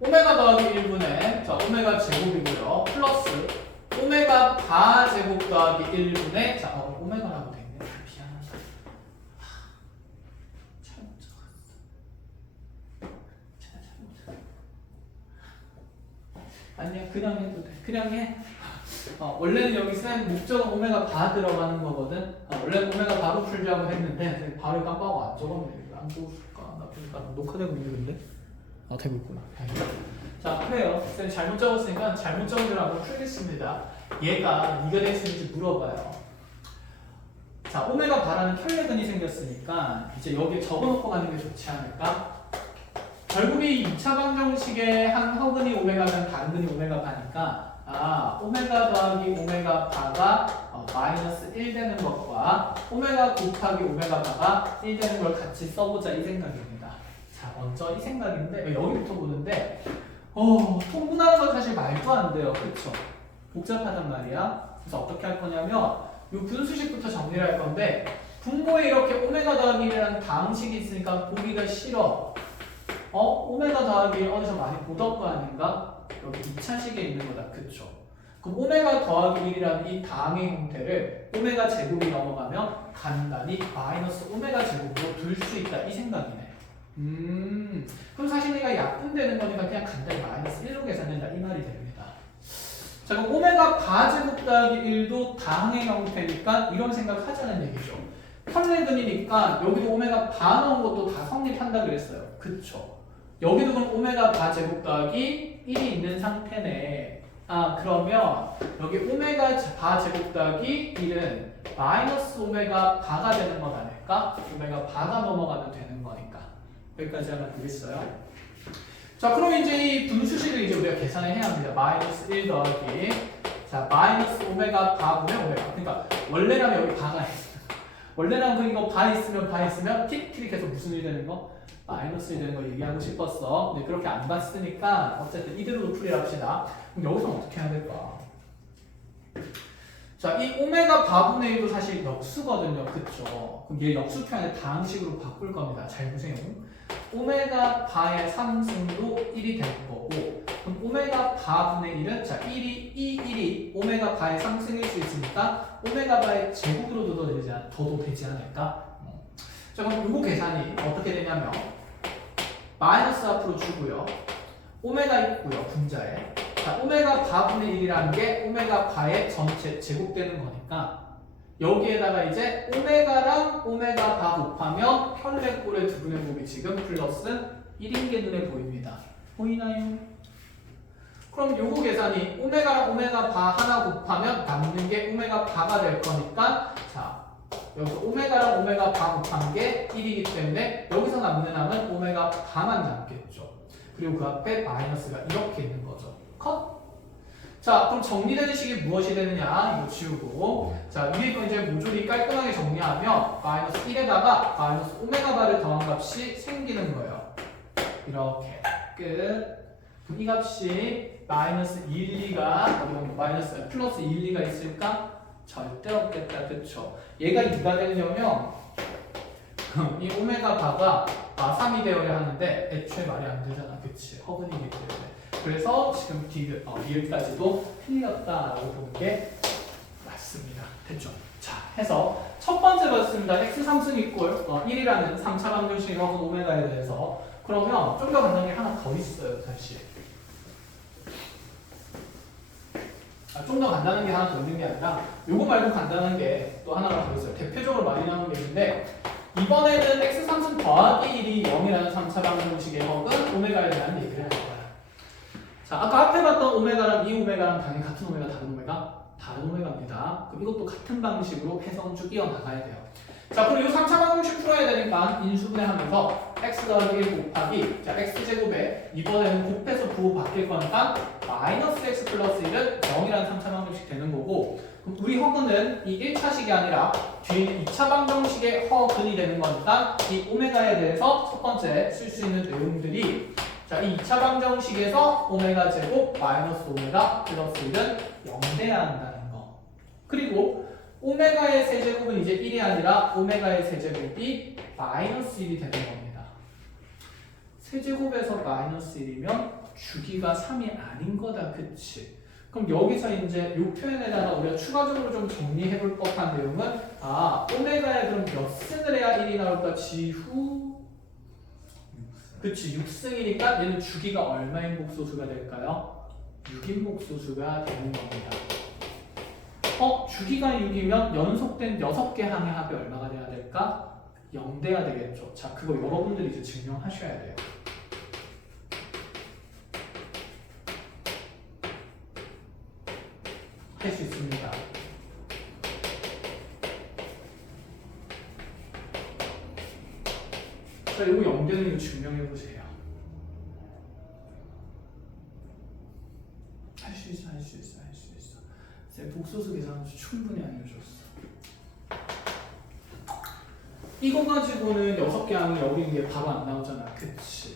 오메가 더하기 1분의 자 오메가 제곱이고요. 플러스 오메가 바 제곱 더하기 1분의 자 오메가라고 되어 있네. 미안하다. 잘못 적었어. 아니야 그냥 해도 돼. 그냥 해. 원래는 여기 쌤 목적은 오메가 바 들어가는 거거든. 원래는 오메가 바로 풀자고 했는데 바로 깜빡하고 안 적었네. 안 적었을까? 나 보니까 녹화되고 있는데. 되고 있구나. 자, 그래요. 쌤 잘못 적었으니까 잘못 적은 대로 한번 풀겠습니다. 얘가 이가 될 수 있는지 물어봐요. 자, 오메가 바라는 켤레근이 생겼으니까 이제 여기에 적어놓고 가는 게 좋지 않을까? 결국에 이 2차 방정식의 한 허근이 오메가면 다른 근이 오메가 바니까 오메가 더하기 오메가 바가 마이너스 1 되는 것과 오메가 곱하기 오메가 바가 1 되는 걸 같이 써보자 이 생각입니다. 자, 먼저 이 생각인데 여기부터 보는데 통분하는 건 사실 말도 안 돼요. 그쵸? 복잡하단 말이야. 그래서 어떻게 할 거냐면 이 분수식부터 정리를 할 건데 분모에 이렇게 오메가 더하기 1이라는 다항식이 있으니까 보기가 싫어. 오메가 더하기 1 어디서 많이 보던 거 아닌가? 여기 2차식에 있는 거다. 그쵸? 그럼 오메가 더하기 1이라는 이 다항의 형태를 오메가 제곱이 넘어가면 간단히 마이너스 오메가 제곱으로 둘 수 있다. 이 생각이네. 그럼 사실 얘가 약분되는 거니까 그냥 간단히 마이너스 1로 계산된다. 이 말이 됩니다. 자, 그럼 오메가 바 제곱 더하기 1도 다항의 형태니까 이런 생각 하자는 얘기죠. 컬레근이니까 여기도 오메가 바 넣은 것도 다 성립한다 그랬어요. 그쵸? 여기도 그럼 오메가 바 제곱 더하기 1이 있는 상태네. 그러면 여기 오메가 바 제곱 더하기 1은 마이너스 오메가 바가 되는 건 아닐까? 오메가 바가 넘어가면 되는 거니까. 여기까지 하면 되겠어요? 자, 그럼 이제 이 분수식을 이제 우리가 계산을 해야 합니다. 마이너스 1 더하기 자, 마이너스 오메가 바분의 오메가. 그러니까 원래라면 여기 바가 있어요. 원래라면 이거 바 있으면 틱틱해서 무슨 일 되는 거? 마이너스 1 되는 거 얘기하고 싶었어. 근데 그렇게 안 봤으니까 어쨌든 이대로도 풀이를 합시다. 그럼 여기서 어떻게 해야 될까? 자, 이 오메가 바분의 1도 사실 역수거든요. 그쵸? 그럼 얘 역수 표현을 다항식으로 바꿀 겁니다. 잘 보세요. 오메가 바의 상승도 1이 될 거고 그럼 오메가 바분의 1은 자 1이 오메가 바의 상승일 수 있으니까 오메가 바의 제곱으로 둬도 되지 않을까? 자, 그럼 이거 계산이 어떻게 되냐면 마이너스 앞으로 주고요. 오메가 있고요. 분자에. 자, 오메가 바분의 1이라는 게 오메가 바의 전체 제곱되는 거니까 여기에다가 이제 오메가랑 오메가 바 곱하면 혈내골의 두 분의 곱이 지금 플러스 1인 게 눈에 보입니다. 보이나요? 그럼 요거 계산이 오메가랑 오메가 바 하나 곱하면 남는 게 오메가 바가 될 거니까 자 여기서 오메가랑 오메가 바 곱한 게 1이기 때문에 여기서 남는 항은 오메가 바만 남겠죠. 그리고 그 앞에 마이너스가 이렇게 있는 거죠. 컷? 자, 그럼 정리되는 식이 무엇이 되느냐? 이거 지우고 자, 위에 거 이제 모조리 깔끔하게 정리하면 마이너스 1에다가 마이너스 오메가 바를 더한 값이 생기는 거예요. 이렇게 끝. 그럼 이 값이 마이너스 1, 2가 마이너스 플러스 1, 2가 있을까? 절대 없겠다. 그쵸? 얘가 2가 되려면 이 오메가 바가 3이 되어야 하는데 애초에 말이 안 되잖아. 그치? 허근이기 때문에. 그래서 지금 리을까지도 틀렸다라고 보는 게 맞습니다. 됐죠? 자, 해서 첫 번째 봤습니다. x 3승 이꼴 1이라는 3차 방정식의 허근 오메가에 대해서 그러면 좀 더 간단한 게 하나 더 있어요. 사실 좀 더 간단한 게 하나 더 있는 게 아니라 요거 말고 간단한 게 또 하나가 더 있어요. 대표적으로 많이 나오는 게 있는데 이번에는 x 3승 더하기 1이 0이라는 3차 방정식의 허근 오메가에 대한 얘기를 할 거예요. 자, 아까 앞에 봤던 오메가랑 이 오메가랑 당연히 같은 오메가, 다른 오메가? 다른 오메가입니다. 그럼 이것도 같은 방식으로 해성쭉 이어나가야 돼요. 자, 그리고 이 3차 방정식 풀어야 되니까 인수분해하면서 x 더하기 1 곱하기 자, x제곱에 이번에는 곱해서 부호 바뀔 거니까 마이너스 x 플러스 1은 0이라는 3차 방정식 되는 거고 그럼 우리 허근은 이 1차식이 아니라 뒤에 있는 2차 방정식의 허근이 되는 거니까 이 오메가에 대해서 첫 번째 쓸 수 있는 내용들이 자, 이 2차 방정식에서 오메가 제곱 마이너스 오메가 플러스 1은 0돼야 한다는 거. 그리고 오메가의 세제곱은 이제 1이 아니라 오메가의 세제곱이 마이너스 1이 되는 겁니다. 세제곱에서 마이너스 1이면 주기가 3이 아닌 거다. 그치? 그럼 여기서 이제 이 표현에다가 우리가 추가적으로 좀 정리해 볼 법한 내용은 오메가에 그럼 몇 승을 해야 1이 나올까? 지후 그치 6승이니까 얘는 주기가 얼마인 복소수가 될까요? 6인 복소수가 되는 겁니다. 주기가 6이면 연속된 6개 항의 합이 얼마가 돼야 될까? 0 돼야 되겠죠. 자, 그거 여러분들이 이제 증명하셔야 돼요. 할 수 있습니다. 자, 이거 0 되는 거 증명해 보세요. 할 수 있어, 할 수 있어, 할 수 있어. 쌤 복소수 계산수 충분히 알려줬어. 이거 가지고는 6개 항이 여기 있는 게 바로 안 나오잖아. 그치?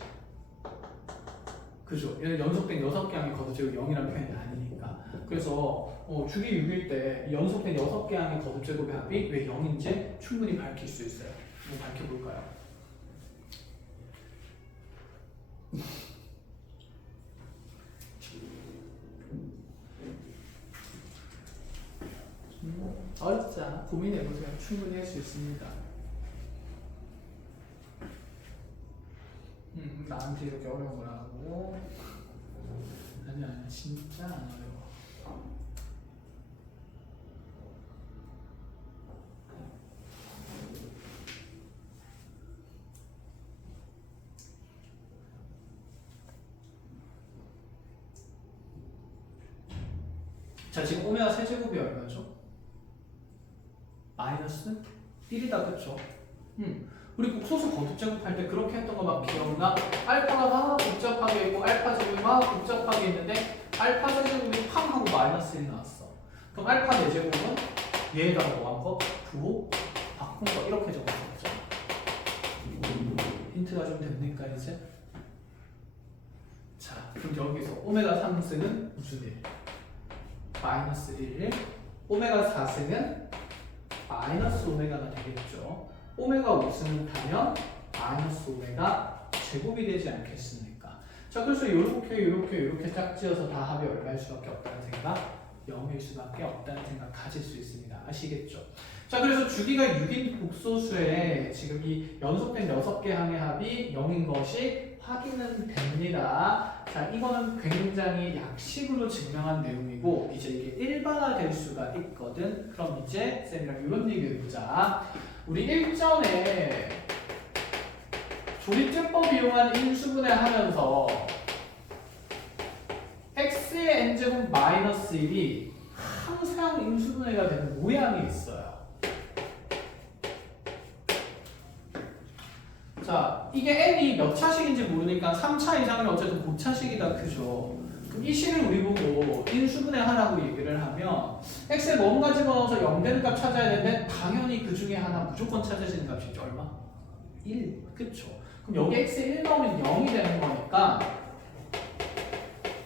그죠? 얘는 연속된 6개 항이 거듭제곱 0이라는 표현이 아니니까. 그래서 주기 6일 때 연속된 6개 항의 거듭제곱의 합이 왜 0인지 충분히 밝힐 수 있어요. 한번 밝혀볼까요? 어렵지 않아. 고민해보세요. 충분히 할 수 있습니다. 나한테 이렇게 어려운 거라고? 아니야, 진짜 안 어려워. 자, 지금 오메가 세제곱이 얼마죠? 마이너스 1이다, 그쵸? 우리 복소수 거듭제곱할 때 그렇게 했던 거 막 기억나? 알파가 막 복잡하게 있고 알파 제곱이 막 복잡하게 있는데 알파 세제곱이 팡 하고 마이너스 1이 나왔어. 그럼 알파 4제곱은 얘에다가 뭐 한 거? 부호? 바꾼 거 이렇게 적었었죠. 힌트가 좀 됩니까 이제? 자, 그럼 여기서 오메가 3승은 무슨 1? 마이너스 1, 오메가 4승은 마이너스 오메가가 되겠죠. 오메가 5승을 타면 마이너스 오메가 제곱이 되지 않겠습니까? 자, 그래서 이렇게 짝지어서 다 합이 얼마일 수밖에 없다는 생각? 0일 수밖에 없다는 생각 가질 수 있습니다. 아시겠죠? 자, 그래서 주기가 6인 복소수에 지금 이 연속된 6개 항의 합이 0인 것이 확인은 됩니다. 자, 이거는 굉장히 약식으로 증명한 내용이고 이제 이게 일반화될 수가 있거든. 그럼 이제 쌤이랑 이런 얘기 해보자. 우리 일전에 조립제법 이용한 인수분해 하면서 x의 n제곱 마이너스 1이 항상 인수분해가 되는 모양이 있어요. 자, 이게 n이 몇 차식인지 모르니까 3차 이상은 어쨌든 고차식이다, 그죠? 그럼 이 식을 우리 보고 인수분해 하라고 얘기를 하면 x에 뭔가 집어넣어서 0 되는 값 찾아야 되는데 당연히 그 중에 하나 무조건 찾아지는 값이 있죠. 얼마? 1, 그쵸? 그럼 여기 x에 1 넣으면 0이 되는 거니까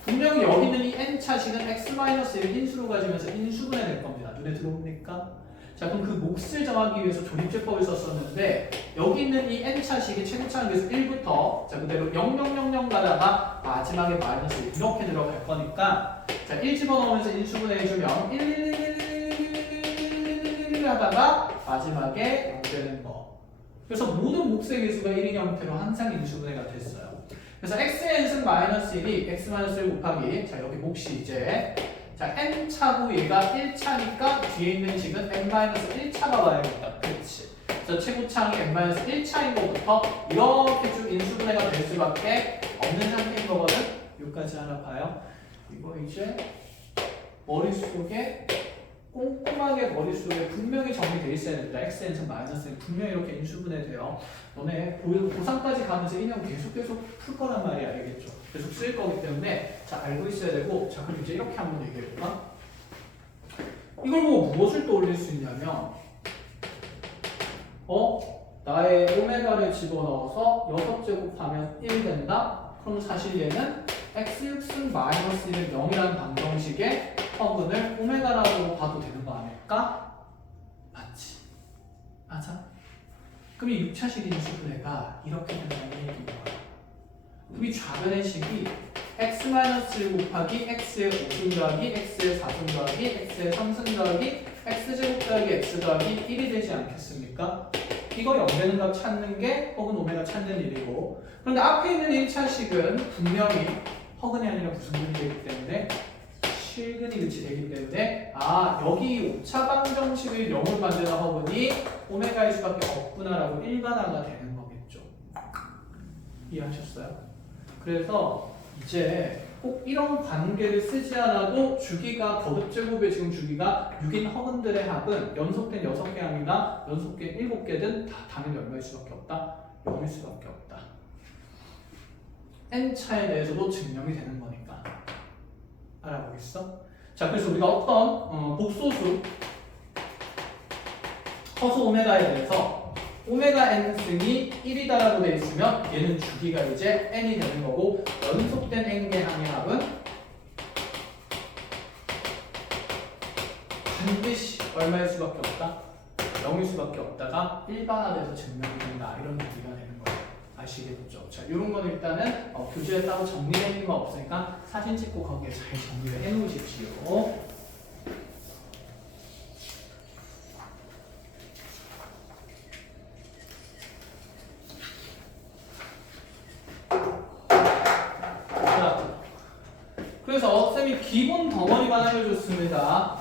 분명히 여기 있는 이 n차식은 x-1 인수로 가지면서 인수분해 될 겁니다. 눈에 들어옵니까? 자, 그럼 그 몫을 정하기 위해서 조립제법을 썼었는데 여기 있는 이 n차식의 최고차는 그래서 1부터 자 그대로 0,0,0,0 가다가 마지막에 마이너스 1 이렇게 들어갈 거니까 자, 1 집어넣으면서 인수분해 해주면 1 하다가 마지막에 0 되는 거. 그래서 모든 몫의 개수가 1인 형태로 항상 인수분해가 됐어요. 그래서 x의 n승 마이너스 1이 x-1 곱하기 자 여기 몫이 이제 자 n차고 얘가 1차니까 뒤에 있는 식은 n-1차가 와야겠다. 그렇지. 그래서 최고차항이 n-1차인 것부터 이렇게 쭉 인수분해가 될 수밖에 없는 상태인 거거든. 여기까지 하나 봐요. 이거 이제 머릿속에 꼼꼼하게 머릿속에 분명히 정리되어 있어야 됩니다. xn승 마이너스 n 분명히 이렇게 인수분해돼요. 너네 고3까지 가면서 인형 계속 풀 거란 말이야. 알겠죠? 계속 쓸 거기 때문에 자 알고 있어야 되고 자 그럼 이제 이렇게 한번 얘기해볼까? 이걸 보고 무엇을 떠올릴 수 있냐면 나의 오메가를 집어넣어서 6제곱하면 1 된다? 그럼 사실 얘는 x6승 마이너스 1은 0이라는 방정식의 허근을 오메가라고 봐도 되는 거 아닐까? 맞아? 그럼 이 6차식 인수분 해가 이렇게 된다는 얘기인 거야. 그럼 이 좌변의 식이 x-1 곱하기 x의 5승 더하기 x의 4승 더하기 x의 3승 더하기 x제곱 더하기 x 더하기 1이 되지 않겠습니까? 이거 0 되는 값 찾는 게 혹은 오메가 찾는 일이고, 그런데 앞에 있는 1차식은 분명히 허근이 아니라 부승근이 되기 때문에 실근이 위치되기 때문에 여기 5차 방정식을 0을 만드는 허근이 오메가일 수밖에 없구나라고 일반화가 되는 거겠죠. 이해하셨어요? 그래서 이제 꼭 이런 관계를 쓰지 않아도 주기가 거듭제곱의 지금 주기가 6인 허근들의 합은 연속된 6개 항이나 연속된 7개든 다 당연히 얼마일 수밖에 없다? 0일 수밖에 없다. n차에 대해서도 증명이 되는 거니까 알아보겠어? 자, 그래서 우리가 어떤 복소수 허수 오메가에 대해서 오메가 n승이 1이다라고 되어 있으면 얘는 주기가 이제 n이 되는 거고, 연속된 n개 항의 합은 반드시 얼마일 수밖에 없다? 0일 수밖에 없다가 일반화돼서 증명이 된다, 이런 얘기가 되는 거예요. 아시겠죠? 자, 이런 건 일단은 교재에 따로 정리되어 있는 거 없으니까 사진 찍고 거기에 잘 정리를 해 놓으십시오. 그래서 쌤이 기본 덩어리만 알려줬습니다.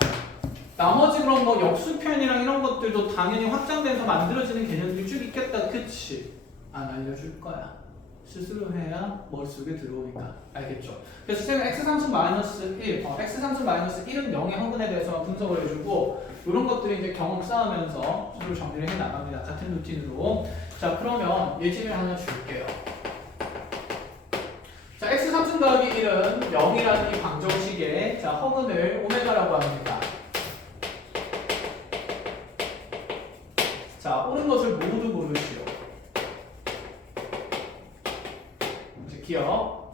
나머지 그런 뭐 역수편이랑 이런 것들도 당연히 확장돼서 만들어지는 개념들이 쭉 있겠다, 그치? 안 알려줄 거야. 스스로 해야 머릿속에 들어오니까. 알겠죠? 그래서 쌤은 x3승 마이너스 1, x3승 마이너스 1은 0의 허근에 대해서만 분석을 해주고, 이런 것들이 이제 경험 쌓으면서 서로 정리를 해 나갑니다. 같은 루틴으로. 자, 그러면 예제를 하나 줄게요. 자, x3승 더하기 1은 0이라는 이 방정식의 허근을 오메가라고 합니다. 자, 옳은 것을 모두 고르시오. 이제 기억.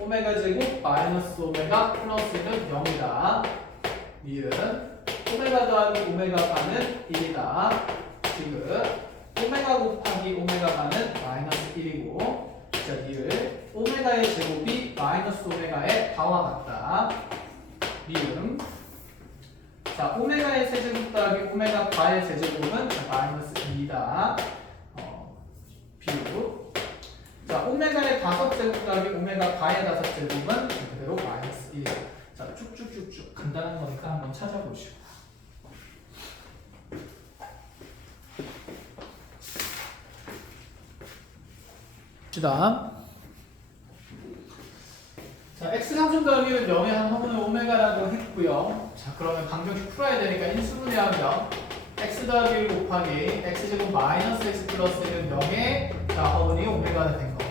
오메가 제곱 마이너스 오메가 플러스는 0이다. 니은 오메가 더하기 오메가 반은 1이다. 지금 오메가 곱하기 오메가 반은 마이너스 1이고, 자, 니을 오메가의 제곱이 마이너스 오메가의 바와 같다. 미음. 자, 오메가의 세제곱 더하기 오메가 바의 세제곱은 마이너스 2다. 비유. 자, 오메가의 5제곱 더하기 오메가 바의 5제곱은 그대로 마이너스 1이다. 자, 쭉쭉쭉쭉 간단한 거니까 한번 찾아보시고. 자, x3승 더하기는 0의 한 허분을 오메가라고 했고요. 자, 그러면 방정식 풀어야 되니까 인수분해하면 x 더하기 1 곱하기 x제곱 마이너스 x 플러스 1은 0의 허분이 오메가가 된 거.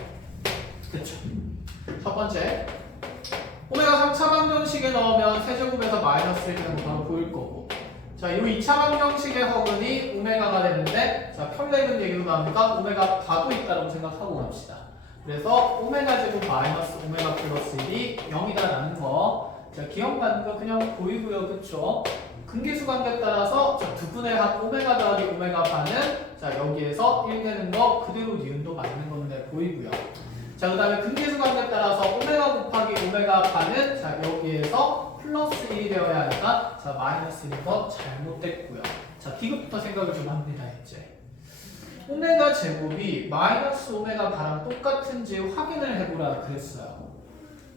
그쵸? 첫 번째, 오메가 3차 방정식에 넣으면 세제곱에서 마이너스 1은 바로 보일 거고, 자, 이 2차 방정식의 허분이 오메가가 되는데, 자, 평행은 얘기도 나오니까 오메가 바도 있다고 생각하고 갑시다. 그래서 오메가 제곱 마이너스 오메가 플러스 1이 0이다라는 거. 자, 기억나는 거 그냥 보이고요, 그쵸? 근계수 관계에 따라서 두 분의 합 오메가 더하기 오메가 반은 자, 여기에서 1 되는 거 그대로 니은도 맞는 건데 보이고요. 자, 그 다음에 근계수 관계에 따라서 오메가 곱하기 오메가 반은 자, 여기에서 플러스 1이 되어야 하니까 자, 마이너스 1인 거 잘못됐고요. 자, 디귿부터 생각을 좀 합니다, 이제. 오메가 제곱이 마이너스 오메가 바랑 똑같은지 확인을 해보라 그랬어요.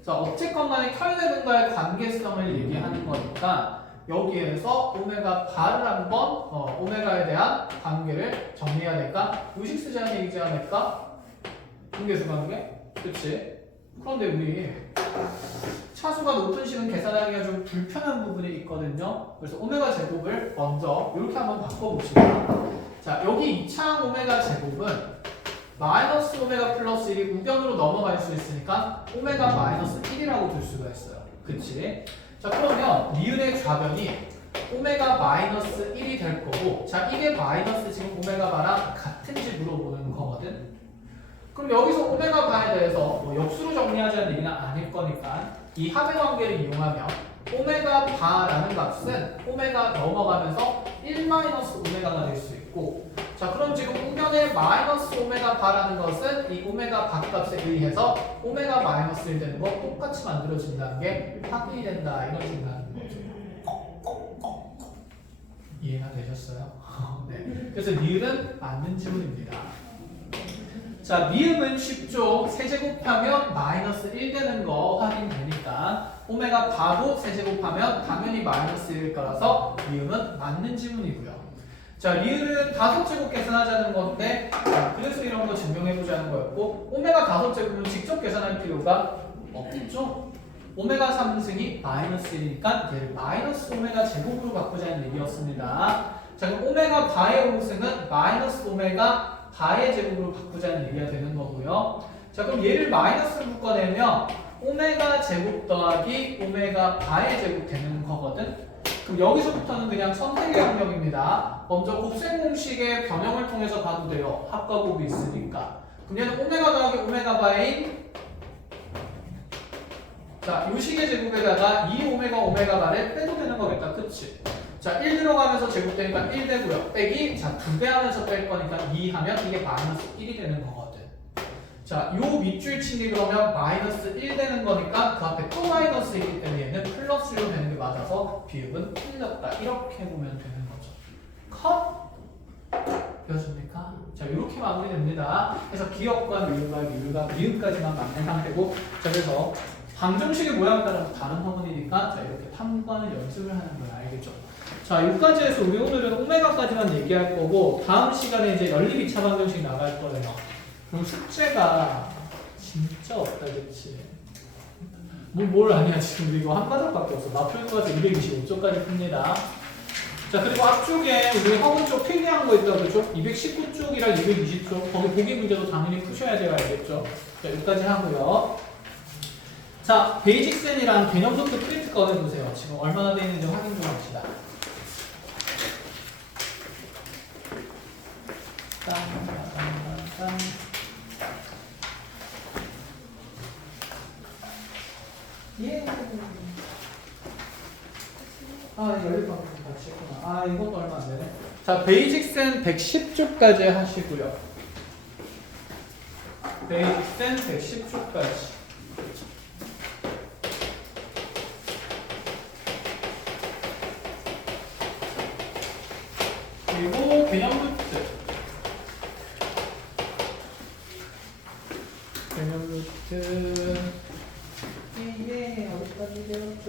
자, 어쨌건 간에 혈내근과의 관계성을 얘기하는 거니까 여기에서 오메가 바를 한번 오메가에 대한 관계를 정리해야 될까? 의식 쓰지 않는 얘기지 않을까? 분계수 관계? 그치? 그런데 우리 차수가 높은 식은 계산하기가 좀 불편한 부분이 있거든요. 그래서 오메가 제곱을 먼저 이렇게 한번 바꿔봅시다. 자, 여기 2차항 오메가 제곱은 마이너스 오메가 플러스 1이 우변으로 넘어갈 수 있으니까 오메가 마이너스 1이라고 둘 수가 있어요. 그치? 자, 그러면 니은의 좌변이 오메가 마이너스 1이 될 거고, 자, 이게 마이너스 지금 오메가 바랑 같은지 물어보는 거거든. 그럼 여기서 오메가 바에 대해서 뭐 역수로 정리하자는 얘기는 아닐 거니까 이 합의 관계를 이용하면 오메가 바라는 값은 오메가 넘어가면서 1 마이너스 오메가가 될 수 있고, 자 그럼 지금 우변의 마이너스 오메가 바라는 것은 이 오메가 바값에 의해서 오메가 마이너스 1 되는 거 똑같이 만들어진다는 게 확인이 된다, 이런 생각하는 거죠. 이해가 되셨어요? 네. 그래서 니은은 맞는 지문입니다. 자, 미음은 쉽죠. 세제곱하면 마이너스 1 되는 거 확인되니까 오메가 바도 세제곱하면 당연히 마이너스 1일 거라서 미음은 맞는 지문이고요. 자, 리을은 5제곱 계산하자는 건데, 자, 그래서 이런 거 증명해보자는 거였고, 오메가 5제곱은 직접 계산할 필요가 없죠. 오메가 3승이 마이너스 1이니까 얘를 마이너스 오메가 제곱으로 바꾸자는 얘기였습니다. 자, 그럼 오메가 바의 우승은 마이너스 오메가 바의 제곱으로 바꾸자는 얘기가 되는 거고요. 자, 그럼 얘를 마이너스로 묶어내면 오메가 제곱 더하기 오메가 바의 제곱 되는 거거든. 그럼 여기서부터는 그냥 선택의 영역입니다. 먼저 곱셈 공식의 변형을 통해서 봐도 돼요. 합과 곱이 있으니까. 그럼 얘는 오메가 더하기 오메가 바인, 자, 요 식의 제곱에다가 2 오메가 오메가 바를 빼도 되는 거겠다. 그치? 자, 1 들어가면서 제곱되니까 1 되고요. 빼기, 자, 2배 하면서 뺄 거니까 2 하면 이게 마이너스 1이 되는 거거든. 자, 요 밑줄 치기 그러면 마이너스 1 되는 거니까 그 앞에 또 마이너스 1이기 때문에 얘는 플러스 1로 되는 게 맞아서 비읍은 틀렸다. 이렇게 보면 되는 거죠. 컷! 되었습니까? 자, 이렇게 마무리됩니다. 그래서 기억과 미음과 미음까지만 맞는 상태고, 자, 그래서 방정식의 모양 따라서 다른 화문이니까 자, 이렇게 탐구하는 연습을 하는 거야. 알겠죠? 자, 여기까지 해서 우리 오늘은 오메가까지만 얘기할 거고, 다음 시간에 이제 연립 2차 방정식 나갈 거예요. 그럼 숙제가 진짜 없다, 그치? 뭘 아니야, 지금 우리 이거 한 가닥밖에 없어. 나 풀 거라서 225쪽까지 풉니다. 자, 그리고 앞쪽에 우리 학원 쪽 필기한 거 있다고 그죠? 219쪽이랑 220쪽, 거기 보기 문제도 당연히 푸셔야 돼요, 알겠죠? 자, 여기까지 하고요. 자, 베이직센이랑 개념 노트 프린트 꺼내보세요. 지금 얼마나 돼 있는지 확인 좀 합시다. 딴. 예. 아, 연립방법 같이 했구나. 아, 이것도 얼마 안 되네. 자, 베이직센 110쪽까지 하시고요. 베이직센 110쪽까지. 그리고 개념 루트. 개념 루트. 이게 어디까지 배웠죠?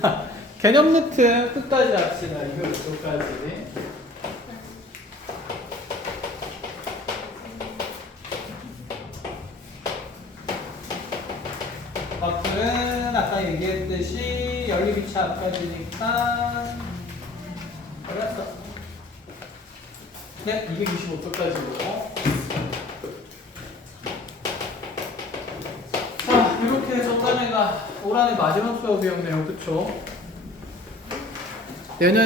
자, 개념 루트 끝까지 합시다. 이거 이쪽까지. 버플은 아까 얘기했듯이 연립 2차 앞까지니까 알았어. 네, 225쪽까지고. 자, 이렇게 해서 딴애가 올 한해 마지막 수업이었네요. 그쵸? 내년에